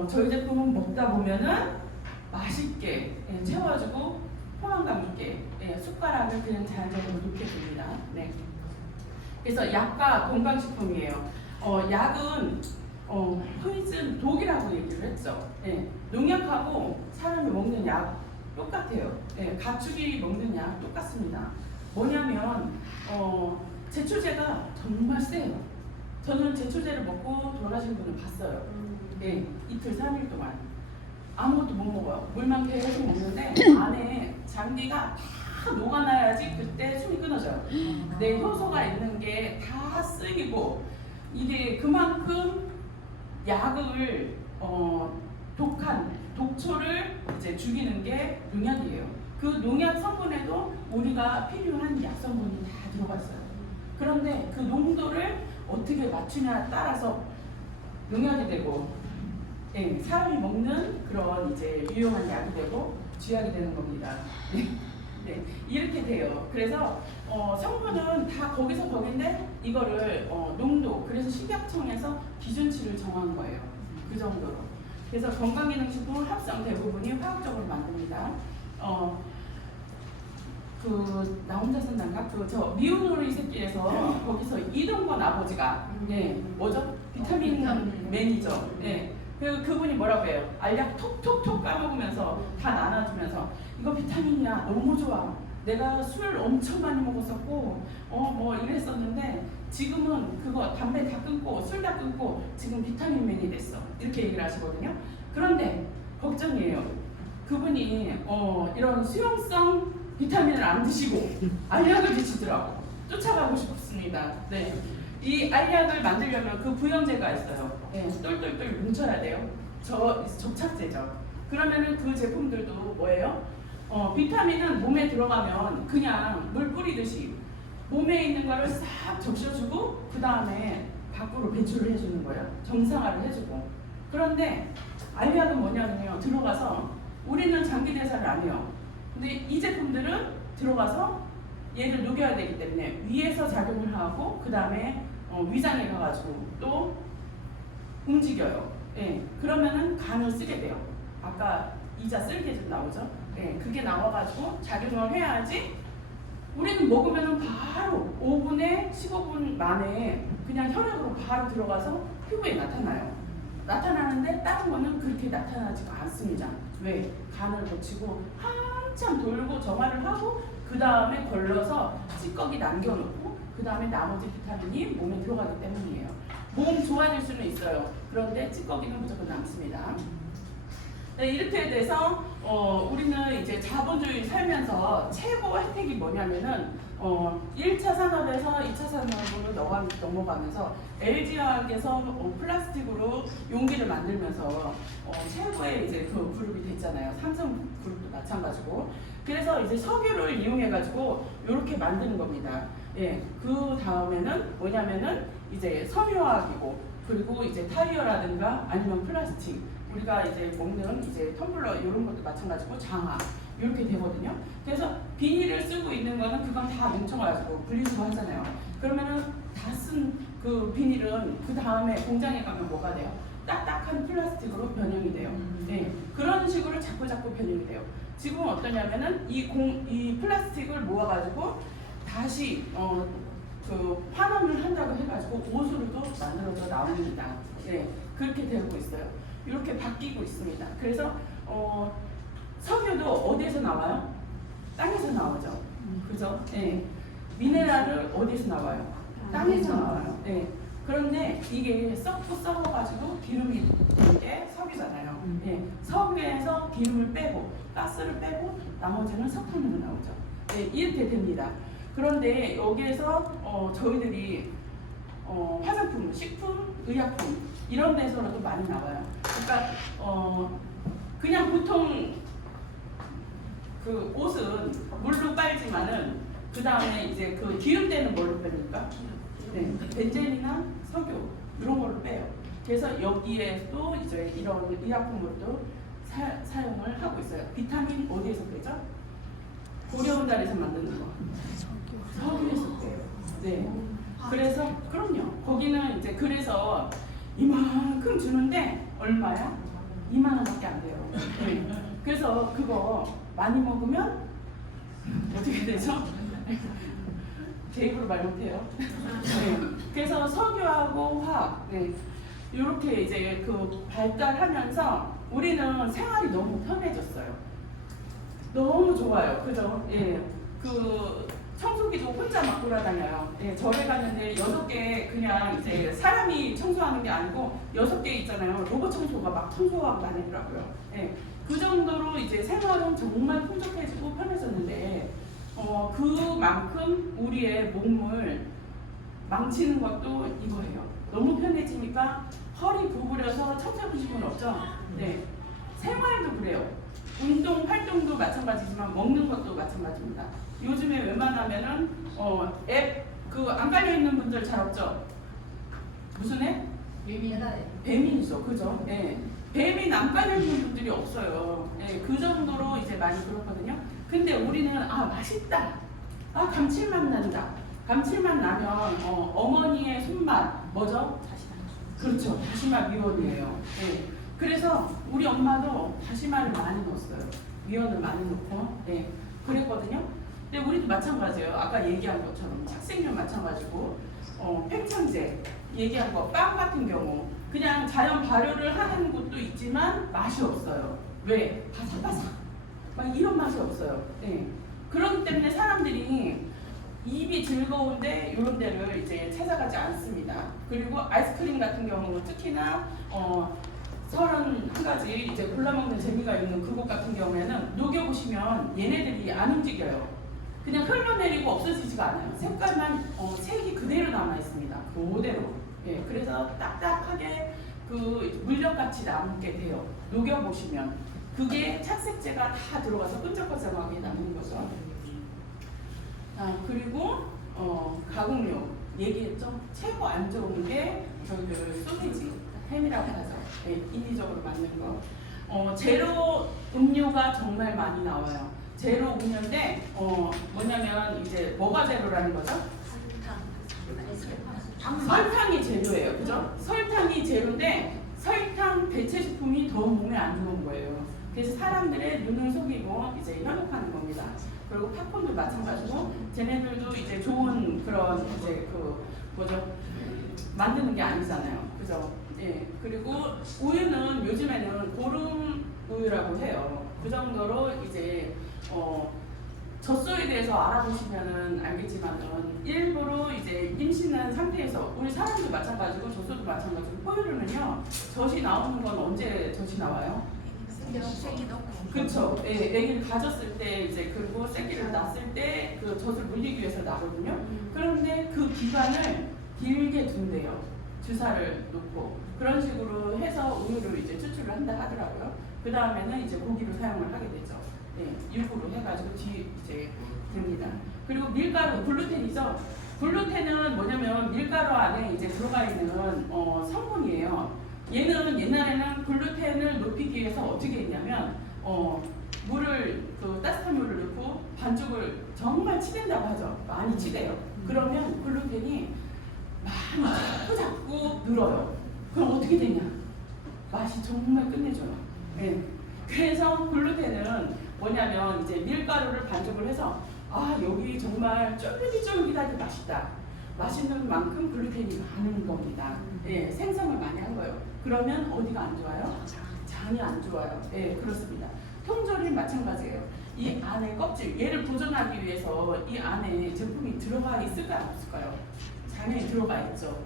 저희 제품은 먹다 보면은 맛있게 채워주고 포만감 있게 숟가락을 그냥 자연적으로 놓게 됩니다. 네. 그래서 약과 건강식품이에요. 약은 포이즌 독이라고 얘기를 했죠. 농약하고 사람이 먹는 약 똑같아요. 가축이 먹는 약 똑같습니다. 뭐냐면 제초제가 정말 세요. 저는 제초제를 먹고 돌아가신 분을 봤어요. 이틀 3일 동안 아무것도 못 먹어요. 물만 계속 먹는데 안에 장기가 다 녹아나야지 그때 숨이 끊어져요. 내 효소가 있는 게 다 쓰이고 이게 그만큼 약을 독한 독초를 이제 죽이는 게 농약이에요. 그 농약 성분에도 우리가 필요한 약 성분이 다 들어가 있어요. 그런데 그 농도를 어떻게 맞추냐에 따라서 농약이 되고 사람이 먹는 그런 이제 유용한 약이 되고 쥐약이 되는 겁니다. 네, 이렇게 돼요. 그래서 성분은 다 거기서 거긴데 이거를 농도, 그래서 식약청에서 기준치를 정한 거예요. 그 정도로. 그래서 건강기능식품 합성 대부분이 화학적으로 만듭니다. 나 혼자 산단가? 저 미운오리 새끼에서 거기서 이동건 아버지가 뭐죠? 비타민 매니저. 그분이 뭐라고 해요? 알약 톡톡톡 까먹으면서 다 나눠주면서 이거 비타민이야, 너무 좋아. 내가 술 엄청 많이 먹었었고 뭐 이랬었는데 지금은 그거 담배 다 끊고 술 다 끊고 지금 비타민맨이 됐어. 이렇게 얘기를 하시거든요. 그런데 걱정이에요. 그분이 이런 수용성 비타민을 안 드시고 알약을 드시더라고. 쫓아가고 싶습니다. 네. 이 알약을 만들려면 그 부영제가 있어요. 똘똘똘 뭉쳐야 돼요. 접착제죠. 그러면은 그 제품들도 뭐예요? 비타민은 몸에 들어가면 그냥 물 뿌리듯이 몸에 있는 거를 싹 적셔주고 그 다음에 밖으로 배출을 해주는 거예요. 정상화를 해주고. 그런데 알약은 뭐냐면요. 들어가서 우리는 장기 대사를 안 해요. 근데 이 제품들은 들어가서 얘를 녹여야 되기 때문에 위에서 작용을 하고 그 다음에 위장에 가가지고 또 움직여요. 그러면은 간을 쓰게 돼요. 아까 이자 쓸게 좀 나오죠? 그게 나와가지고 작용을 해야지 우리는 먹으면은 바로 5분에 15분 만에 그냥 혈액으로 바로 들어가서 피부에 나타나요. 나타나는데 다른 거는 그렇게 나타나지가 않습니다. 왜? 간을 거치고 한참 돌고 정화를 하고 그 다음에 걸러서 찌꺼기 남겨놓고 그 다음에 나머지 비타민이 몸에 들어가기 때문이에요. 몸 좋아질 수는 있어요. 그런데 찌꺼기는 무조건 남습니다. 네, 이렇게 돼서 우리는 이제 자본주의 살면서 최고 혜택이 뭐냐면은 1차 산업에서 2차 산업으로 넘어가면서 LG화학에서 플라스틱으로 용기를 만들면서 최고의 이제 그 그룹이 됐잖아요. 삼성 그룹도 마찬가지고. 그래서 이제 석유를 이용해 가지고 이렇게 만드는 겁니다. 그 다음에는 뭐냐면은 이제 섬유화학이고 그리고 이제 타이어라든가 아니면 플라스틱. 우리가 이제 먹는 이제 텀블러 이런 것도 마찬가지고 장화 이렇게 되거든요. 그래서 비닐을 쓰고 있는 거는 그건 다 뭉쳐가지고 분리수거 하잖아요. 그러면은 다 쓴 그 비닐은 그 다음에 공장에 가면 뭐가 돼요? 딱딱한 플라스틱으로 변형이 돼요. 그런 식으로 자꾸 변형이 돼요. 지금은 어떠냐면은 이 플라스틱을 모아가지고 다시 그 환원을 한다고 해가지고 옷으로 또 만들어져 나옵니다. 그렇게 되고 있어요. 이렇게 바뀌고 있습니다. 그래서 석유도 어디에서 나와요? 땅에서 나오죠. 그죠? 미네랄을 어디에서 나와요? 땅에서 나와요. 그런데 이게 썩어가지고 기름이 되는 게 석유잖아요. 석유에서 기름을 빼고 가스를 빼고 나머지는 석탄으로 나오죠. 이렇게 됩니다. 그런데 여기에서 저희들이 화장품, 식품, 의약품 이런 데서도 많이 나와요. 그러니까 그냥 보통 그 옷은 물로 빨지만은 그 다음에 이제 그 기름때는 뭘로 뺍니까? 벤젠이나 석유 이런 걸로 빼요. 그래서 여기에도 이제 이런 의약품으로도 사용을 하고 있어요. 비타민 어디에서 빼죠? 고려온달에서 만드는 거. 석유에서 빼요. 그래서 그럼요. 거기는 이제 그래서 이만큼 주는데 얼마야? 2만 원밖에 안 돼요. 네. 그래서 그거 많이 먹으면 어떻게 되죠? 제 입으로 말 못해요. 네. 그래서 석유하고 화학 이렇게 이제 그 발달하면서 우리는 생활이 너무 편해졌어요. 너무 좋아요. 그죠? 예. 그 청소기도 혼자 막 돌아다녀요. 예, 절에 갔는데 6개 그냥 이제 사람이 청소하는 게 아니고 6개 있잖아요. 로봇 청소가 막 청소하고 다니더라고요. 예, 그 정도로 이제 생활은 정말 풍족해지고 편해졌는데 그만큼 우리의 몸을 망치는 것도 이거예요. 너무 편해지니까 허리 구부려서 청소하고 싶은 건 없죠. 네, 생활도 그래요. 운동, 활동도 마찬가지지만 먹는 것도 마찬가지입니다. 요즘에 웬만하면은 앱 그 안 깔려 있는 분들 잘 없죠? 무슨 앱? 배민이죠, 그죠? 예. 배민 안 깔려 있는 분들이 없어요. 예, 그 정도로 이제 많이 그렇거든요. 근데 우리는 맛있다, 감칠맛 난다. 감칠맛 나면 어머니의 손맛 뭐죠? 그렇죠, 다시마 미원이에요. 예. 그래서 우리 엄마도 다시마를 많이 넣었어요. 미원을 많이 넣고, 그랬거든요. 근데 우리도 마찬가지예요. 아까 얘기한 것처럼 착색류 마찬가지고, 팽창제 얘기한 거, 빵 같은 경우 그냥 자연 발효를 하는 곳도 있지만 맛이 없어요. 왜? 바삭바삭 막 이런 맛이 없어요. 그렇기 때문에 사람들이 입이 즐거운데 이런 데를 이제 찾아가지 않습니다. 그리고 아이스크림 같은 경우 특히나 31가지 이제 골라먹는 재미가 있는 그곳 같은 경우에는 녹여보시면 얘네들이 안 움직여요. 그냥 흘러내리고 없어지지가 않아요. 색깔만 색이 그대로 남아 있습니다. 그대로. 예, 그래서 딱딱하게 그 물엿같이 남게 돼요. 녹여보시면 그게 착색제가 다 들어가서 끈적끈적하게 남는 거죠. 그리고 가공료 얘기했죠. 최고 안 좋은 게 저희들 소시지 햄이라고 하죠. 인위적으로 만든 거. 제로 음료가 정말 많이 나와요. 제로 음료인데 뭐냐면 이제 뭐가 제로라는 거죠? 설탕이 제로예요, 그죠? 설탕이 제로인데 설탕 대체 식품이 더 몸에 안 좋은 거예요. 그래서 사람들의 눈을 속이고 이제 현혹하는 겁니다. 그리고 팝콘도 마찬가지고 쟤네들도 이제 좋은 그런 이제 그 뭐죠? 만드는 게 아니잖아요, 그죠? 예. 그리고 우유는 요즘에는 고름 우유라고 해요. 그 정도로 이제 젖소에 대해서 알아보시면은 알겠지만은 일부러 이제 임신한 상태에서 우리 사람도 마찬가지고 젖소도 마찬가지고 포유류는요 젖이 나오는 건 언제 젖이 나와요? 그렇죠. 예, 아기를 가졌을 때 이제 그리고 새끼를 낳았을 때 그 젖을 물리기 위해서 나거든요. 그런데 그 기간을 길게 둔대요. 주사를 놓고 그런 식으로 해서 우유를 이제 추출을 한다 하더라고요. 그 다음에는 이제 고기로 사용을 하게 되죠. 육으로 해가지고 이제 됩니다. 그리고 밀가루, 글루텐이죠. 글루텐은 뭐냐면 밀가루 안에 이제 들어가 있는 성분이에요. 얘는 옛날에는 글루텐을 높이기 위해서 어떻게 했냐면 물을 따뜻한 물을 넣고 반죽을 정말 치댄다고 하죠. 많이 치대요. 그러면 글루텐이 많이 자꾸 늘어요. 그럼 어떻게 되냐? 맛이 정말 끝내줘요. 그래서 글루텐은 뭐냐면 이제 밀가루를 반죽을 해서 여기 정말 쫄깃쫄깃하게 맛있다. 맛있는 만큼 글루텐이 많은 겁니다. 생성을 많이 한 거예요. 그러면 어디가 안 좋아요? 장이 안 좋아요. 그렇습니다. 통조림 마찬가지예요. 이 안에 껍질, 얘를 보존하기 위해서 이 안에 제품이 들어가 있을까요? 없을까요? 당연히 들어가 있죠.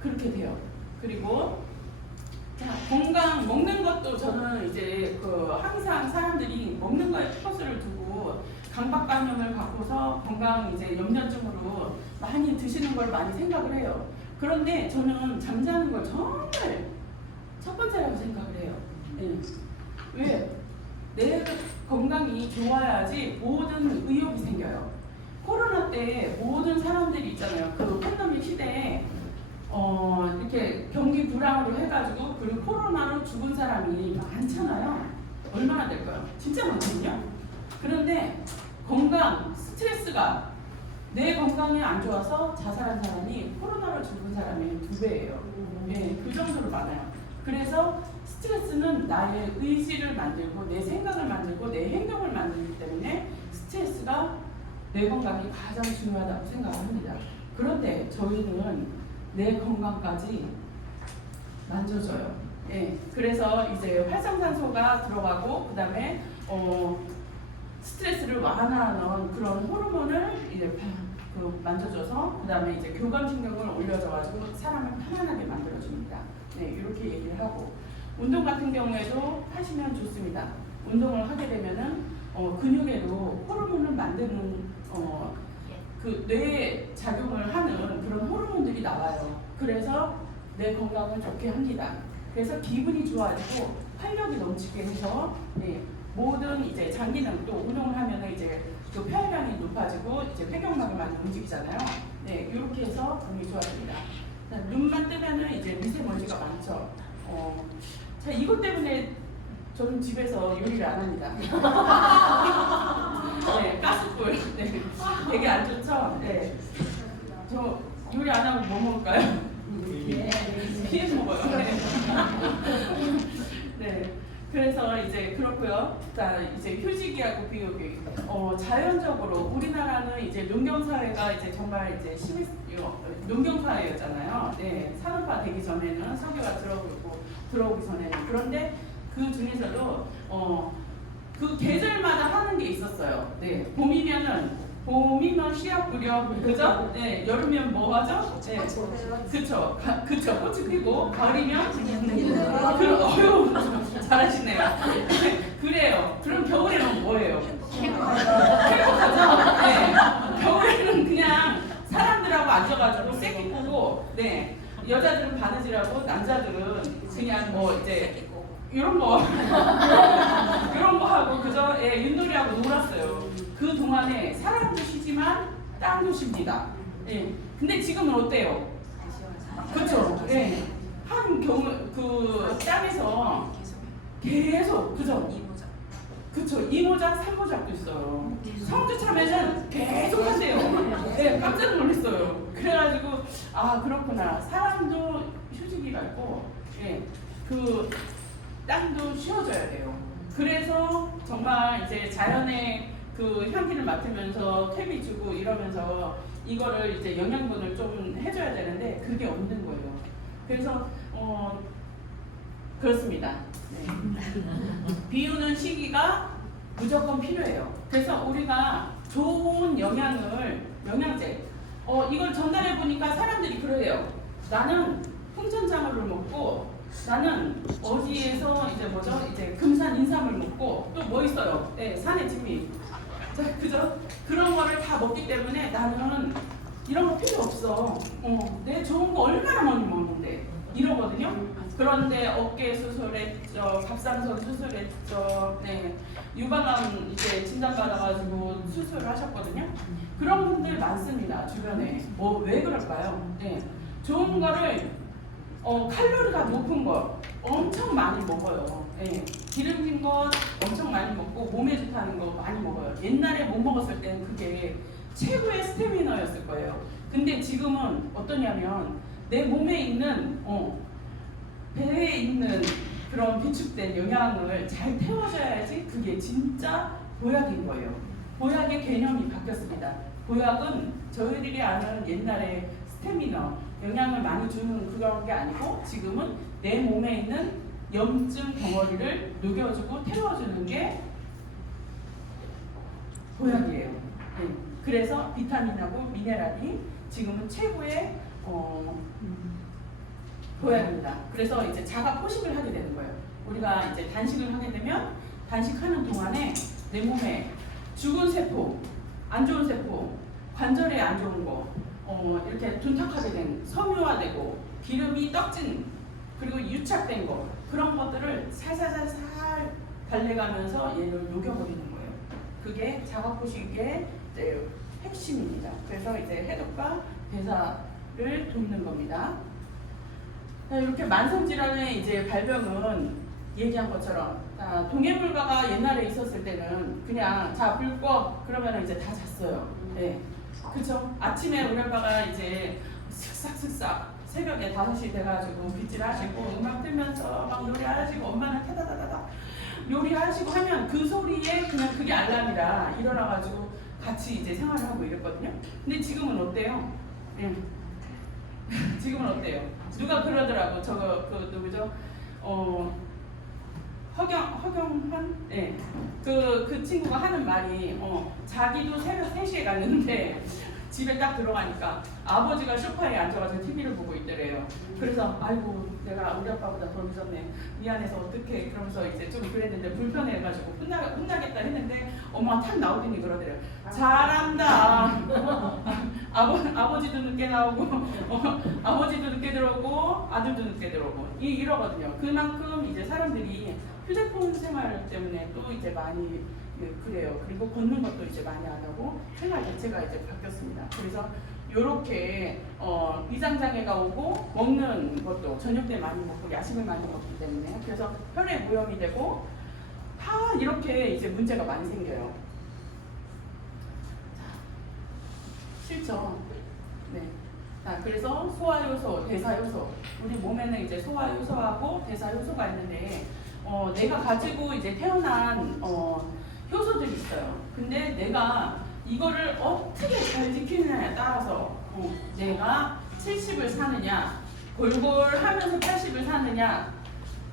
그렇게 돼요. 그리고 건강 먹는 것도 저는 이제 항상 사람들이 먹는 거에 포커스를 두고 강박관념을 갖고서 건강 이제 염려증으로 많이 드시는 걸 많이 생각을 해요. 그런데 저는 잠자는 걸 정말 첫 번째라고 생각을 해요. 왜? 내 건강이 좋아야지 모든 의욕이 생겨요. 코로나 때 모든 사람들이 있잖아요. 그 팬데믹 시대에 이렇게 경기 불황으로 해가지고 그리고 코로나로 죽은 사람이 많잖아요. 얼마나 될까요? 진짜 많거든요. 그런데 건강, 스트레스가 내 건강이 안 좋아서 자살한 사람이 코로나로 죽은 사람의 2배예요. 네, 그 정도로 많아요. 그래서 스트레스는 나의 의지를 만들고 내 생각을 만들고 내 행동을 만들기 때문에 스트레스가 내 건강이 가장 중요하다고 생각합니다. 그런데 저희는 내 건강까지 만져줘요. 예, 그래서 이제 활성산소가 들어가고 그 다음에 스트레스를 완화하는 그런 호르몬을 이제 만져줘서 그 다음에 이제 교감신경을 올려줘가지고 사람을 편안하게 만들어줍니다. 네, 이렇게 얘기를 하고 운동 같은 경우에도 하시면 좋습니다. 운동을 하게 되면은 근육에도 호르몬을 만드는 그 뇌에 작용을 하는 그런 호르몬들이 나와요. 그래서 내 건강을 좋게 합니다. 그래서 기분이 좋아지고 활력이 넘치게 해서 네, 모든 이제 장기능 또 운동을 하면은 이제 그 폐활량이 높아지고 이제 폐경막을 많이 움직이잖아요. 네, 이렇게 해서 몸이 좋아집니다. 눈만 뜨면은 이제 미세먼지가 많죠. 자, 이것 때문에 저는 집에서 요리를 안 합니다. 네, 가스불. 네, 되게 안 좋죠. 네, 저 요리 안 하고 뭐 먹을까요? 피해 먹어요. 네. 네. 그래서 이제 그렇고요. 자, 이제 휴지기하고 비우기. 자연적으로 우리나라는 이제 농경사회가 이제 정말 이제 농경사회였잖아요. 네, 산업화 되기 전에는 석유가 들어오기 전에는. 그런데 그 중에서도 그 계절마다 하는 게 있었어요. 네, 봄이면 씨앗 뿌려, 그죠? 네, 여름이면 뭐 하죠? 네, 그쵸, 그쵸, 꽃이 피고, 가을이면 어휴, 잘하시네요. 그래요. 그럼 겨울에는 뭐예요? 행복하죠? 네, 겨울에는 그냥 사람들하고 앉아가지고 쐐기 꼬고, 네, 여자들은 바느질하고 남자들은 그냥 뭐 이제 이런 거 하고 그저 예, 윷놀이하고 놀았어요. 그 동안에 사람도 쉬지만 땅도 쉽니다. 예. 근데 지금은 어때요? 그렇죠. 예. 한 경우 그 땅에서 계속 그죠? 그쵸. 2모작, 3모작도 있어요. 성주 참외는 계속 한대요. 네, 깜짝 놀랐어요. 그래가지고 아 그렇구나. 사람도 휴식이 있고, 예, 그 땅도 쉬어줘야 돼요. 그래서 정말 이제 자연의 그 향기를 맡으면서 퇴비 주고 이러면서 이거를 이제 영양분을 좀 해줘야 되는데 그게 없는 거예요. 그래서 그렇습니다. 네. 비우는 시기가 무조건 필요해요. 그래서 우리가 좋은 영양제, 이걸 전달해 보니까 사람들이 그래요. 나는 풍천장어를 먹고, 나는 어디에서 이제 금산 인삼을 먹고, 또 뭐 있어요? 네, 산의 진미. 자, 그죠? 그런 거를 다 먹기 때문에 나는 이런 거 필요 없어. 내 좋은 거 얼마나 많이 먹는데. 이러거든요. 그런데 어깨 수술했죠, 갑상선 수술했죠, 네, 유방암 이제 진단받아가지고 수술을 하셨거든요. 그런 분들 많습니다 주변에. 왜 그럴까요? 네, 좋은 거를 칼로리가 높은 거 엄청 많이 먹어요. 네, 기름진 거 엄청 많이 먹고 몸에 좋다는 거 많이 먹어요. 옛날에 못 먹었을 때는 그게 최고의 스태미너였을 거예요. 근데 지금은 어떠냐면 내 몸에 있는 배에 있는 그런 비축된 영양을 잘 태워줘야지 그게 진짜 보약인 거예요. 보약의 개념이 바뀌었습니다. 보약은 저희들이 아는 옛날에 스태미너, 영양을 많이 주는 그런 게 아니고 지금은 내 몸에 있는 염증 덩어리를 녹여주고 태워주는 게 보약이에요. 네. 그래서 비타민하고 미네랄이 지금은 최고의 보약입니다. 그래서 이제 자가 포식을 하게 되는 거예요. 우리가 이제 단식을 하게 되면 단식하는 동안에 내 몸에 죽은 세포, 안 좋은 세포, 관절에 안 좋은 거, 이렇게 둔탁하게 된 섬유화되고 기름이 떡진 그리고 유착된 거 그런 것들을 살살살살 달래가면서 얘를 녹여버리는 거예요. 그게 자가 포식의 핵심입니다. 그래서 이제 해독과 대사를 돕는 겁니다. 이렇게 만성질환의 이제 발병은 얘기한 것처럼 동해물가가 옛날에 있었을 때는 그냥 자 불 꺼 그러면 이제 다 잤어요. 네. 그쵸? 아침에 우리 아빠가 이제 슥싹슥싹 새벽에 5시 돼가지고 빗질 하시고 음악 틀면서 막 노래하시고 엄마는 타다다다다 요리하시고 하면 그 소리에 그냥 그게 알람이라 일어나가지고 같이 이제 생활을 하고 이랬거든요. 근데 지금은 어때요? 예. 지금은 어때요? 누가 그러더라고. 저거 그 누구죠? 허경환? 예. 그 친구가 하는 말이 자기도 새벽 3시에 갔는데 집에 딱 들어가니까 아버지가 소파에 앉아가지고 TV를 보고 있더래요. 그래서 아이고 내가 우리 아빠보다 더 늦었네. 미안해서 어떡해. 그러면서 이제 좀 그랬는데 불편해가지고 혼나겠다 했는데 엄마가 탁 나오더니 그러더래요. 잘한다. 아버지도 늦게 나오고 아버지도 늦게 들어오고 아들도 늦게 들어오고 이러거든요. 그만큼 이제 사람들이 휴대폰 생활 때문에 또 이제 많이 그래요. 그리고 걷는 것도 이제 많이 안 하고 생활 자체가 이제 바뀌었습니다. 그래서 요렇게 위장장애가 오고 먹는 것도 저녁 때 많이 먹고 야식을 많이 먹기 때문에 그래서 혈액 오염이 되고 다 이렇게 이제 문제가 많이 생겨요. 싫죠? 네. 자, 그래서 소화효소, 대사효소. 우리 몸에는 이제 소화효소하고 대사효소가 있는데 내가 가지고 이제 태어난 효소들이 있어요. 근데 내가 이거를 어떻게 잘 지키느냐에 따라서 내가 70을 사느냐, 골골하면서 80을 사느냐,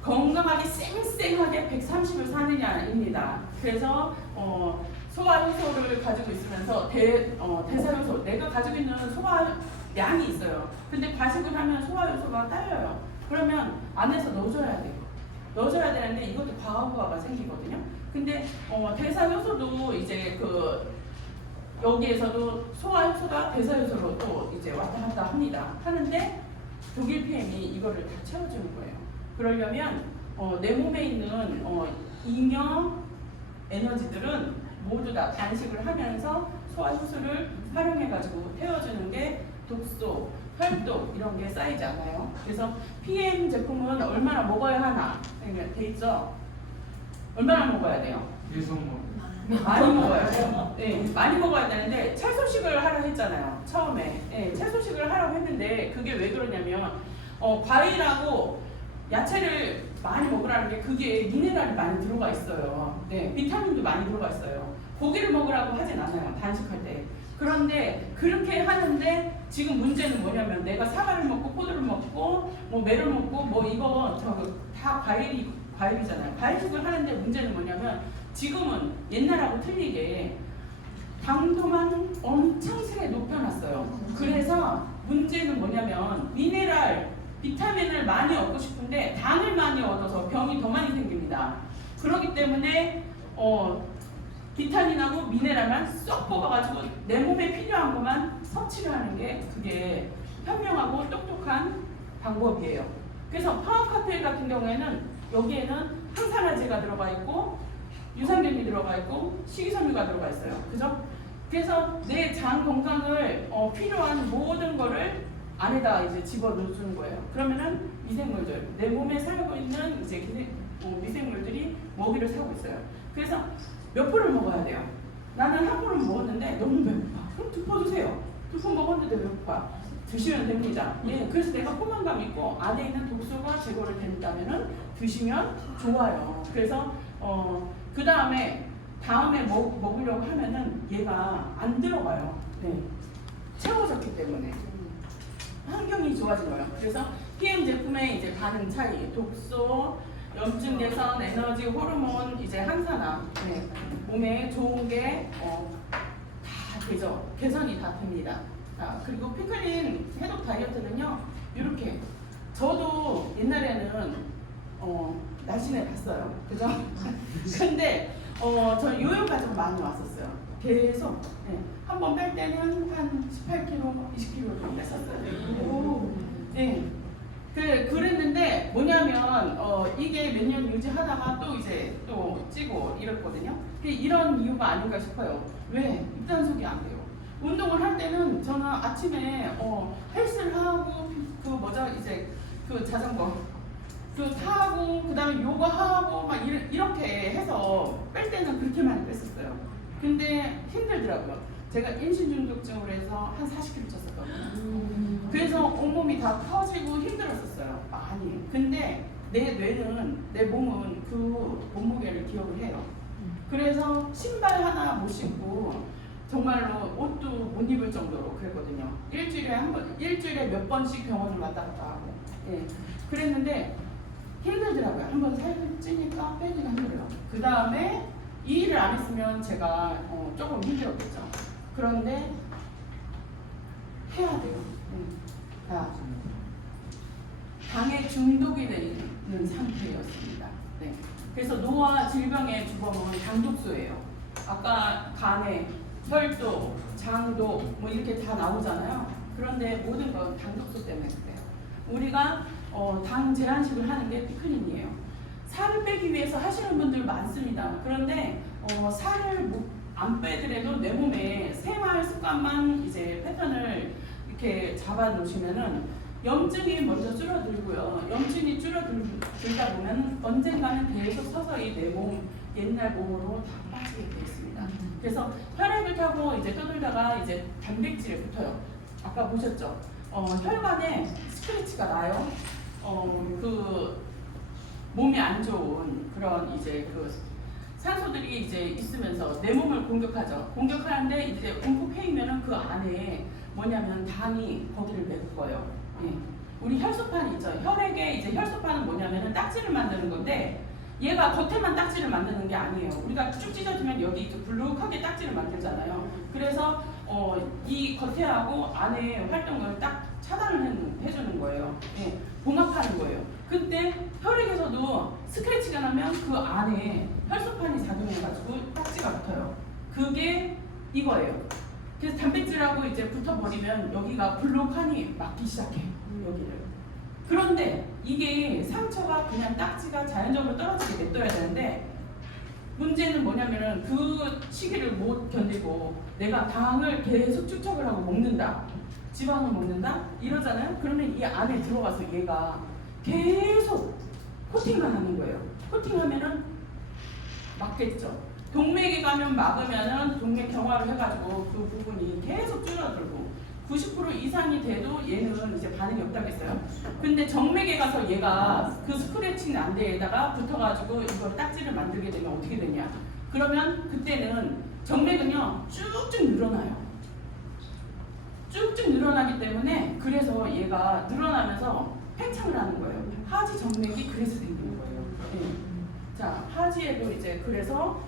건강하게 쌩쌩하게 130을 사느냐입니다. 그래서 소화효소를 가지고 있으면서 대사효소, 내가 가지고 있는 소화량이 있어요. 근데 과식을 하면 소화효소가 딸려요. 그러면 안에서 넣어줘야 돼요. 넣어줘야 되는데 이것도 과부하가 생기거든요. 근데 대사효소도 이제 여기에서도 소화효소가 대사효소로 또 이제 왔다 갔다 하는데 독일 PM이 이거를 다 채워주는 거예요. 그러려면 내 몸에 있는 잉여 에너지들은 모두 다 단식을 하면서 소화효소를 활용해가지고 태워주는 게 독소, 혈독 이런 게 쌓이지 않아요. 그래서 PM 제품은 얼마나 먹어야 하나 돼 있죠. 얼마나 먹어야 돼요? 많이 먹어야 돼요. 네, 많이 먹어야 되는데 채소식을 하라고 했잖아요. 처음에 채소식을 하라고 했는데 그게 왜 그러냐면 과일하고 야채를 많이 먹으라는 게 그게 미네랄이 많이 들어가 있어요. 네, 비타민도 많이 들어가 있어요. 고기를 먹으라고 하진 않아요. 단식할 때. 그런데 그렇게 하는데 지금 문제는 뭐냐면 내가 사과를 먹고 포도를 먹고 뭐 매를 먹고 뭐 이거 저거 다 과일이잖아요. 과일식을 하는데 문제는 뭐냐면 지금은 옛날하고 틀리게 당도만 엄청 세게 높여놨어요. 그래서 문제는 뭐냐면 미네랄, 비타민을 많이 얻고 싶은데 당을 많이 얻어서 병이 더 많이 생깁니다. 그렇기 때문에 비타민하고 미네랄만 쏙 뽑아가지고 내 몸에 필요한 것만 섭취를 하는 게 그게 현명하고 똑똑한 방법이에요. 그래서 파워카페인 같은 경우에는 여기에는 항산화제가 들어가 있고 유산균이 들어가 있고 식이섬유가 들어가 있어요. 그죠? 그래서 내 장 건강을 필요한 모든 거를 안에다 이제 집어넣어주는 거예요. 그러면은 미생물들, 내 몸에 살고 있는 이제 미생물들이 먹이를 사고 있어요. 그래서 몇 포를 먹어야 돼요? 나는 한 포를 먹었는데 너무 배고파. 그럼 2포 드세요. 2포 먹었는데 배고파. 드시면 됩니다. 예, 그래서 내가 포만감 있고 안에 있는 독소가 제거를 된다면은 드시면 좋아요. 그래서 그 다음에 먹으려고 하면은 얘가 안 들어가요. 네. 채워졌기 때문에 환경이 좋아진 거예요. 그래서 PM 제품의 이제 반응 차이, 독소, 염증 개선, 에너지, 호르몬, 이제 항산화, 네. 몸에 좋은 게 다 되죠. 개선이 다 됩니다. 자, 그리고 피클린 해독 다이어트는요, 이렇게 저도 옛날에는 날씬해 봤어요. 그죠? 근데 저 요요가 좀 많이 왔었어요. 계속 한 번 뺄 때는 한 18kg, 20kg 정도 뺐었어요. 네. 그랬는데 뭐냐면 이게 몇 년 유지하다가 또 이제 또 찌고 이랬거든요. 이런 이유가 아닌가 싶어요. 왜? 입단속이 안 돼요. 운동을 할 때는 저는 아침에 헬스를 하고 이제 자전거 타고 그다음에 요가 하고 막 이렇게 해서 뺄 때는 그렇게 많이 뺐었어요. 근데 힘들더라고요. 제가 인신 중독증으로 해서 한 40kg 쪘었거든요. 그래서 온몸이 다 퍼지고 힘들었었어요. 많이. 근데 내 뇌는, 내 몸은 그 몸무게를 기억을 해요. 그래서 신발 하나 못 신고 정말로 옷도 못 입을 정도로 그랬거든요. 일주일에 몇 번씩 병원을 왔다 갔다 하고. 예. 그랬는데 힘들더라고요. 한번 살이 찌니까 빼기가 힘들어요. 그 다음에 이 일을 안 했으면 제가 조금 힘들었겠죠. 그런데 해야 돼요. 당에 중독이 되는 상태였습니다. 네. 그래서 노화 질병의 주범은 당독소예요. 아까 간에 혈도, 장도 뭐 이렇게 다 나오잖아요. 그런데 모든 건 당독소 때문에 그래요. 우리가 당 제한식을 하는 게 피크닌이에요. 살을 빼기 위해서 하시는 분들 많습니다. 그런데 살을 안 빼더라도 내 몸에 생활 습관만 이제 패턴을 이렇게 잡아 놓으시면은 염증이 먼저 줄어들고요. 염증이 줄어들다 보면 언젠가는 계속 서서히 내 몸, 옛날 몸으로 다 빠지게 되어 있습니다. 그래서 혈액을 타고 이제 떠돌다가 이제 단백질에 붙어요. 아까 보셨죠? 혈관에 스크래치가 나요. 그 몸이 안 좋은 그런 이제 그 산소들이 이제 있으면서 내 몸을 공격하죠. 공격하는데 이제 움푹 패이면은 그 안에 뭐냐면 당이 거기를 메꿔요. 예. 우리 혈소판 있죠. 혈액에 이제 혈소판은 뭐냐면은 딱지를 만드는 건데 얘가 겉에만 딱지를 만드는 게 아니에요. 우리가 쭉 찢어지면 여기 이제 불룩하게 딱지를 만들잖아요. 그래서 이 겉에하고 안에 활동을 딱 차단을 해주는 거예요. 예. 봉합하는 거예요. 근데 혈액에서도 스크래치가 나면 그 안에 혈소판이 작용해가지고 딱지가 붙어요. 그게 이거예요. 그래서 단백질하고 이제 붙어버리면 여기가 불룩하니 막기 시작해. 여기를. 그런데 이게 상처가 그냥 딱지가 자연적으로 떨어지게 냅둬야 되는데 문제는 뭐냐면은 그 시기를 못 견디고 내가 당을 계속 축적을 하고 먹는다. 지방을 먹는다? 이러잖아요? 그러면 이 안에 들어가서 얘가 계속 코팅만 하는 거예요. 코팅하면은 막겠죠. 동맥에 가면 막으면은 동맥 경화를 해가지고 그 부분이 계속 줄어들고 90% 이상이 돼도 얘는 이제 반응이 없다겠어요. 근데 정맥에 가서 얘가 그 스크래칭 난데에다가 붙어가지고 이걸 딱지를 만들게 되면 어떻게 되냐? 그러면 그때는 정맥은요 쭉쭉 늘어나요. 쭉쭉 늘어나기 때문에 그래서 얘가 늘어나면서 팽창을 하는 거예요. 하지 정맥이 그래서 생기는 거예요. 네. 자, 하지에도 이제 그래서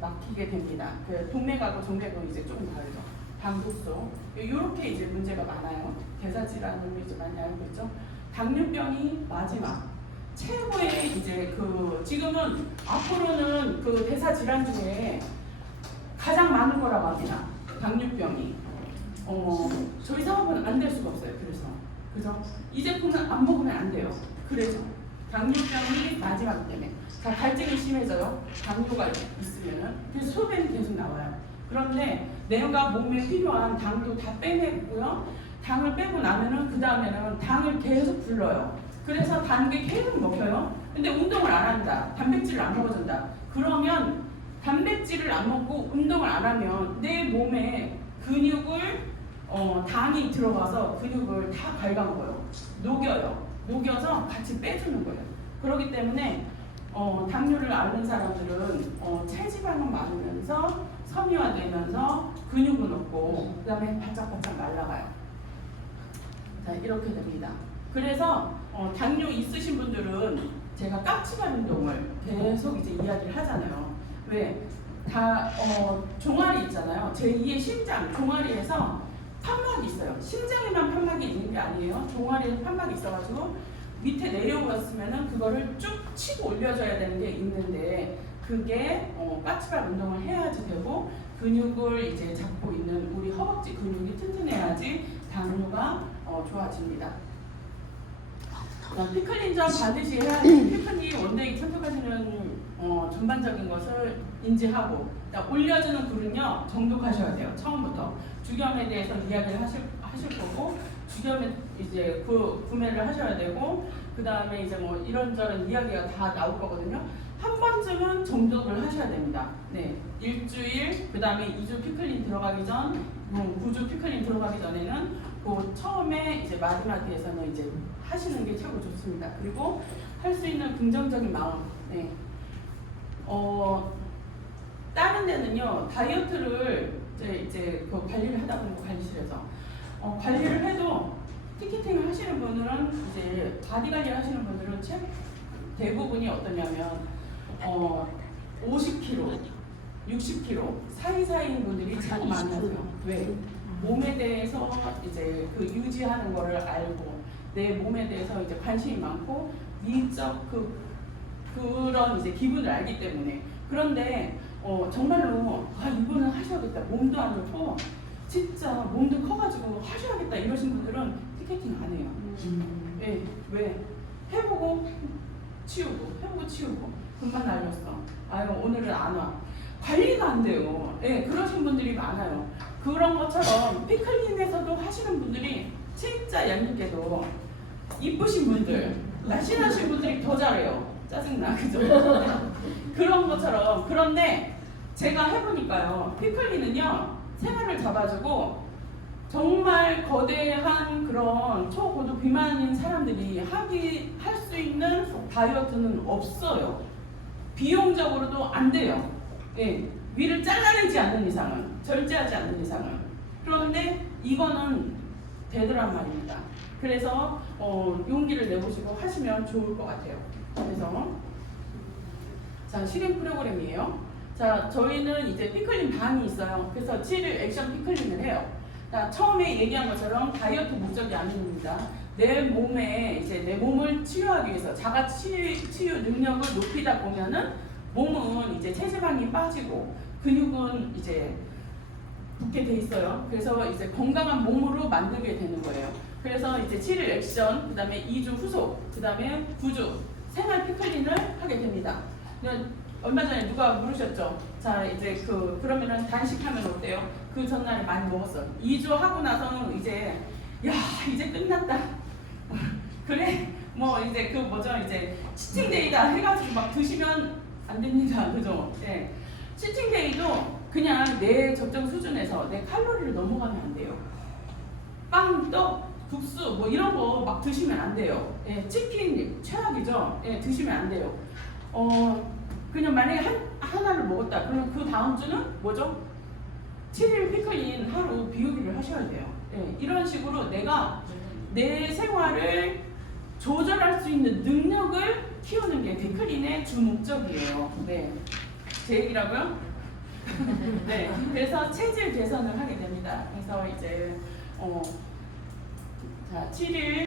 막히게 됩니다. 그 동맥하고 정맥은 이제 조금 다르죠. 당독소 이렇게 이제 문제가 많아요. 대사 질환으로 이제 많이 알고 있죠. 당뇨병이 마지막 최고의 이제 그 지금은 앞으로는 그 대사 질환 중에 가장 많은 거라고 합니다. 당뇨병이 저희 사업은 안 될 수가 없어요. 그래서 이 제품은 안 먹으면 안 돼요. 그래서 당뇨병이 마지막 때문에 자, 갈증이 심해져요. 당뇨가 있으면은 그래서 소변이 계속 나와요. 그런데 내가 몸에 필요한 당도 다 빼내고요. 당을 빼고 나면은 그 다음에는 당을 계속 불러요. 그래서 단게 계속 먹혀요. 근데 운동을 안 한다. 단백질을 안 먹어준다. 그러면 단백질을 안 먹고 운동을 안 하면 내 몸에 근육을 당이 들어가서 근육을 다 갉아먹어요. 녹여요. 녹여서 같이 빼주는 거예요. 그렇기 때문에 당뇨를 앓는 사람들은 체지방은 많으면서 섬유화되면서 근육은 없고 그 다음에 바짝바짝 말라가요. 자, 이렇게 됩니다. 그래서 당뇨 있으신 분들은 제가 깍지발 운동을 계속 이제 이야기를 하잖아요. 왜? 다 종아리 있잖아요. 제2의 심장 종아리에서 판막이 있어요. 심장에만 판막이 있는 게 아니에요. 종아리에 판막이 있어가지고 밑에 내려왔으면은 그거를 쭉 치고 올려줘야 되는 게 있는데 그게 까치발 운동을 해야지 되고 근육을 이제 잡고 있는 우리 허벅지 근육이 튼튼해야지 당뇨가 좋아집니다. 피클린전 반드시 해야 돼요. 피클린 원데이 선택하시는 전반적인 것을 인지하고 올려주는 굴은요 정독하셔야 돼요. 처음부터 주경에 대해서 이야기를 하실 거고 주겸에 이제 구매를 하셔야 되고, 그 다음에 이제 뭐 이런저런 이야기가 다 나올 거거든요. 한 번쯤은 정독을 하셔야 됩니다. 네, 일주일, 그 다음에 2주 피클린 들어가기 전, 9주 피클린 들어가기 전에는 그 처음에 이제 마지막에서는 이제 하시는 게 최고 좋습니다. 그리고 할 수 있는 긍정적인 마음. 네. 다른 데는요, 다이어트를 이제 그 관리를 하다 보니까 관리실에서 관리를 해도 티켓팅을 하시는 분들은 이제 바디 관리를 하시는 분들은 대부분이 어떠냐면 50kg, 60kg 사이사이인 분들이 참 많으세요. 왜? 몸에 대해서 이제 그 유지하는 거를 알고 내 몸에 대해서 이제 관심이 많고 미적 그런 이제 기분을 알기 때문에. 그런데 정말로 이거는 하셔야겠다. 몸도 안 좋고 진짜 몸도 커가지고 하셔야겠다 이러신 분들은 티켓팅 안 해요. 네, 왜? 해보고 치우고 금방 날렸어. 아유 오늘은 안 와. 관리가 안 돼요. 네, 그러신 분들이 많아요. 그런 것처럼 피클린에서도 하시는 분들이 진짜 얄밉게도 이쁘신 분들, 날씬하신 분들이 더 잘해요. 짜증나, 그죠? 그런 것처럼. 그런데 제가 해보니까요, 피클린은요 생활을 잡아주고 정말 거대한 그런 초고도 비만인 사람들이 할 수 있는 다이어트는 없어요. 비용적으로도 안 돼요. 예, 위를 잘라내지 않는 이상은, 절제하지 않는 이상은. 그런데 이거는 되더란 말입니다. 그래서 용기를 내보시고 하시면 좋을 것 같아요. 그래서 자, 실행 프로그램이에요. 자, 저희는 이제 피클린 반이 있어요. 그래서 7일 액션 피클린을 해요. 자, 처음에 얘기한 것처럼 다이어트 목적이 아닙니다. 내 몸에 이제 내 몸을 치유하기 위해서 자가 치유 능력을 높이다 보면은 몸은 이제 체지방이 빠지고 근육은 이제 붙게 돼 있어요. 그래서 이제 건강한 몸으로 만들게 되는 거예요. 그래서 이제 7일 액션, 그 다음에 2주 후속, 그 다음에 9주 생활 피클린을 하게 됩니다. 얼마 전에 누가 물으셨죠? 자, 이제 그러면은 단식하면 어때요? 그 전날에 많이 먹었어. 2주 하고 나서는 이제 이제 끝났다. 그래? 뭐 이제 이제 치팅데이다 해가지고 막 드시면 안 됩니다. 그죠? 네. 치팅데이도 그냥 내 적정 수준에서 내 칼로리를 넘어가면 안 돼요. 빵, 떡, 국수 뭐 이런 거 막 드시면 안 돼요. 예, 치킨 최악이죠. 예, 드시면 안 돼요. 그냥 만약에 하나를 먹었다. 그러면 그 다음 주는 뭐죠? 7일 피클린 하루 비우기를 하셔야 돼요. 예, 이런 식으로 내가 내 생활을 조절할 수 있는 능력을 키우는 게 피클린의 주 목적이에요. 네. 제 얘기라고요? 네. 그래서 체질 개선을 하게 됩니다. 그래서 이제 자, 7일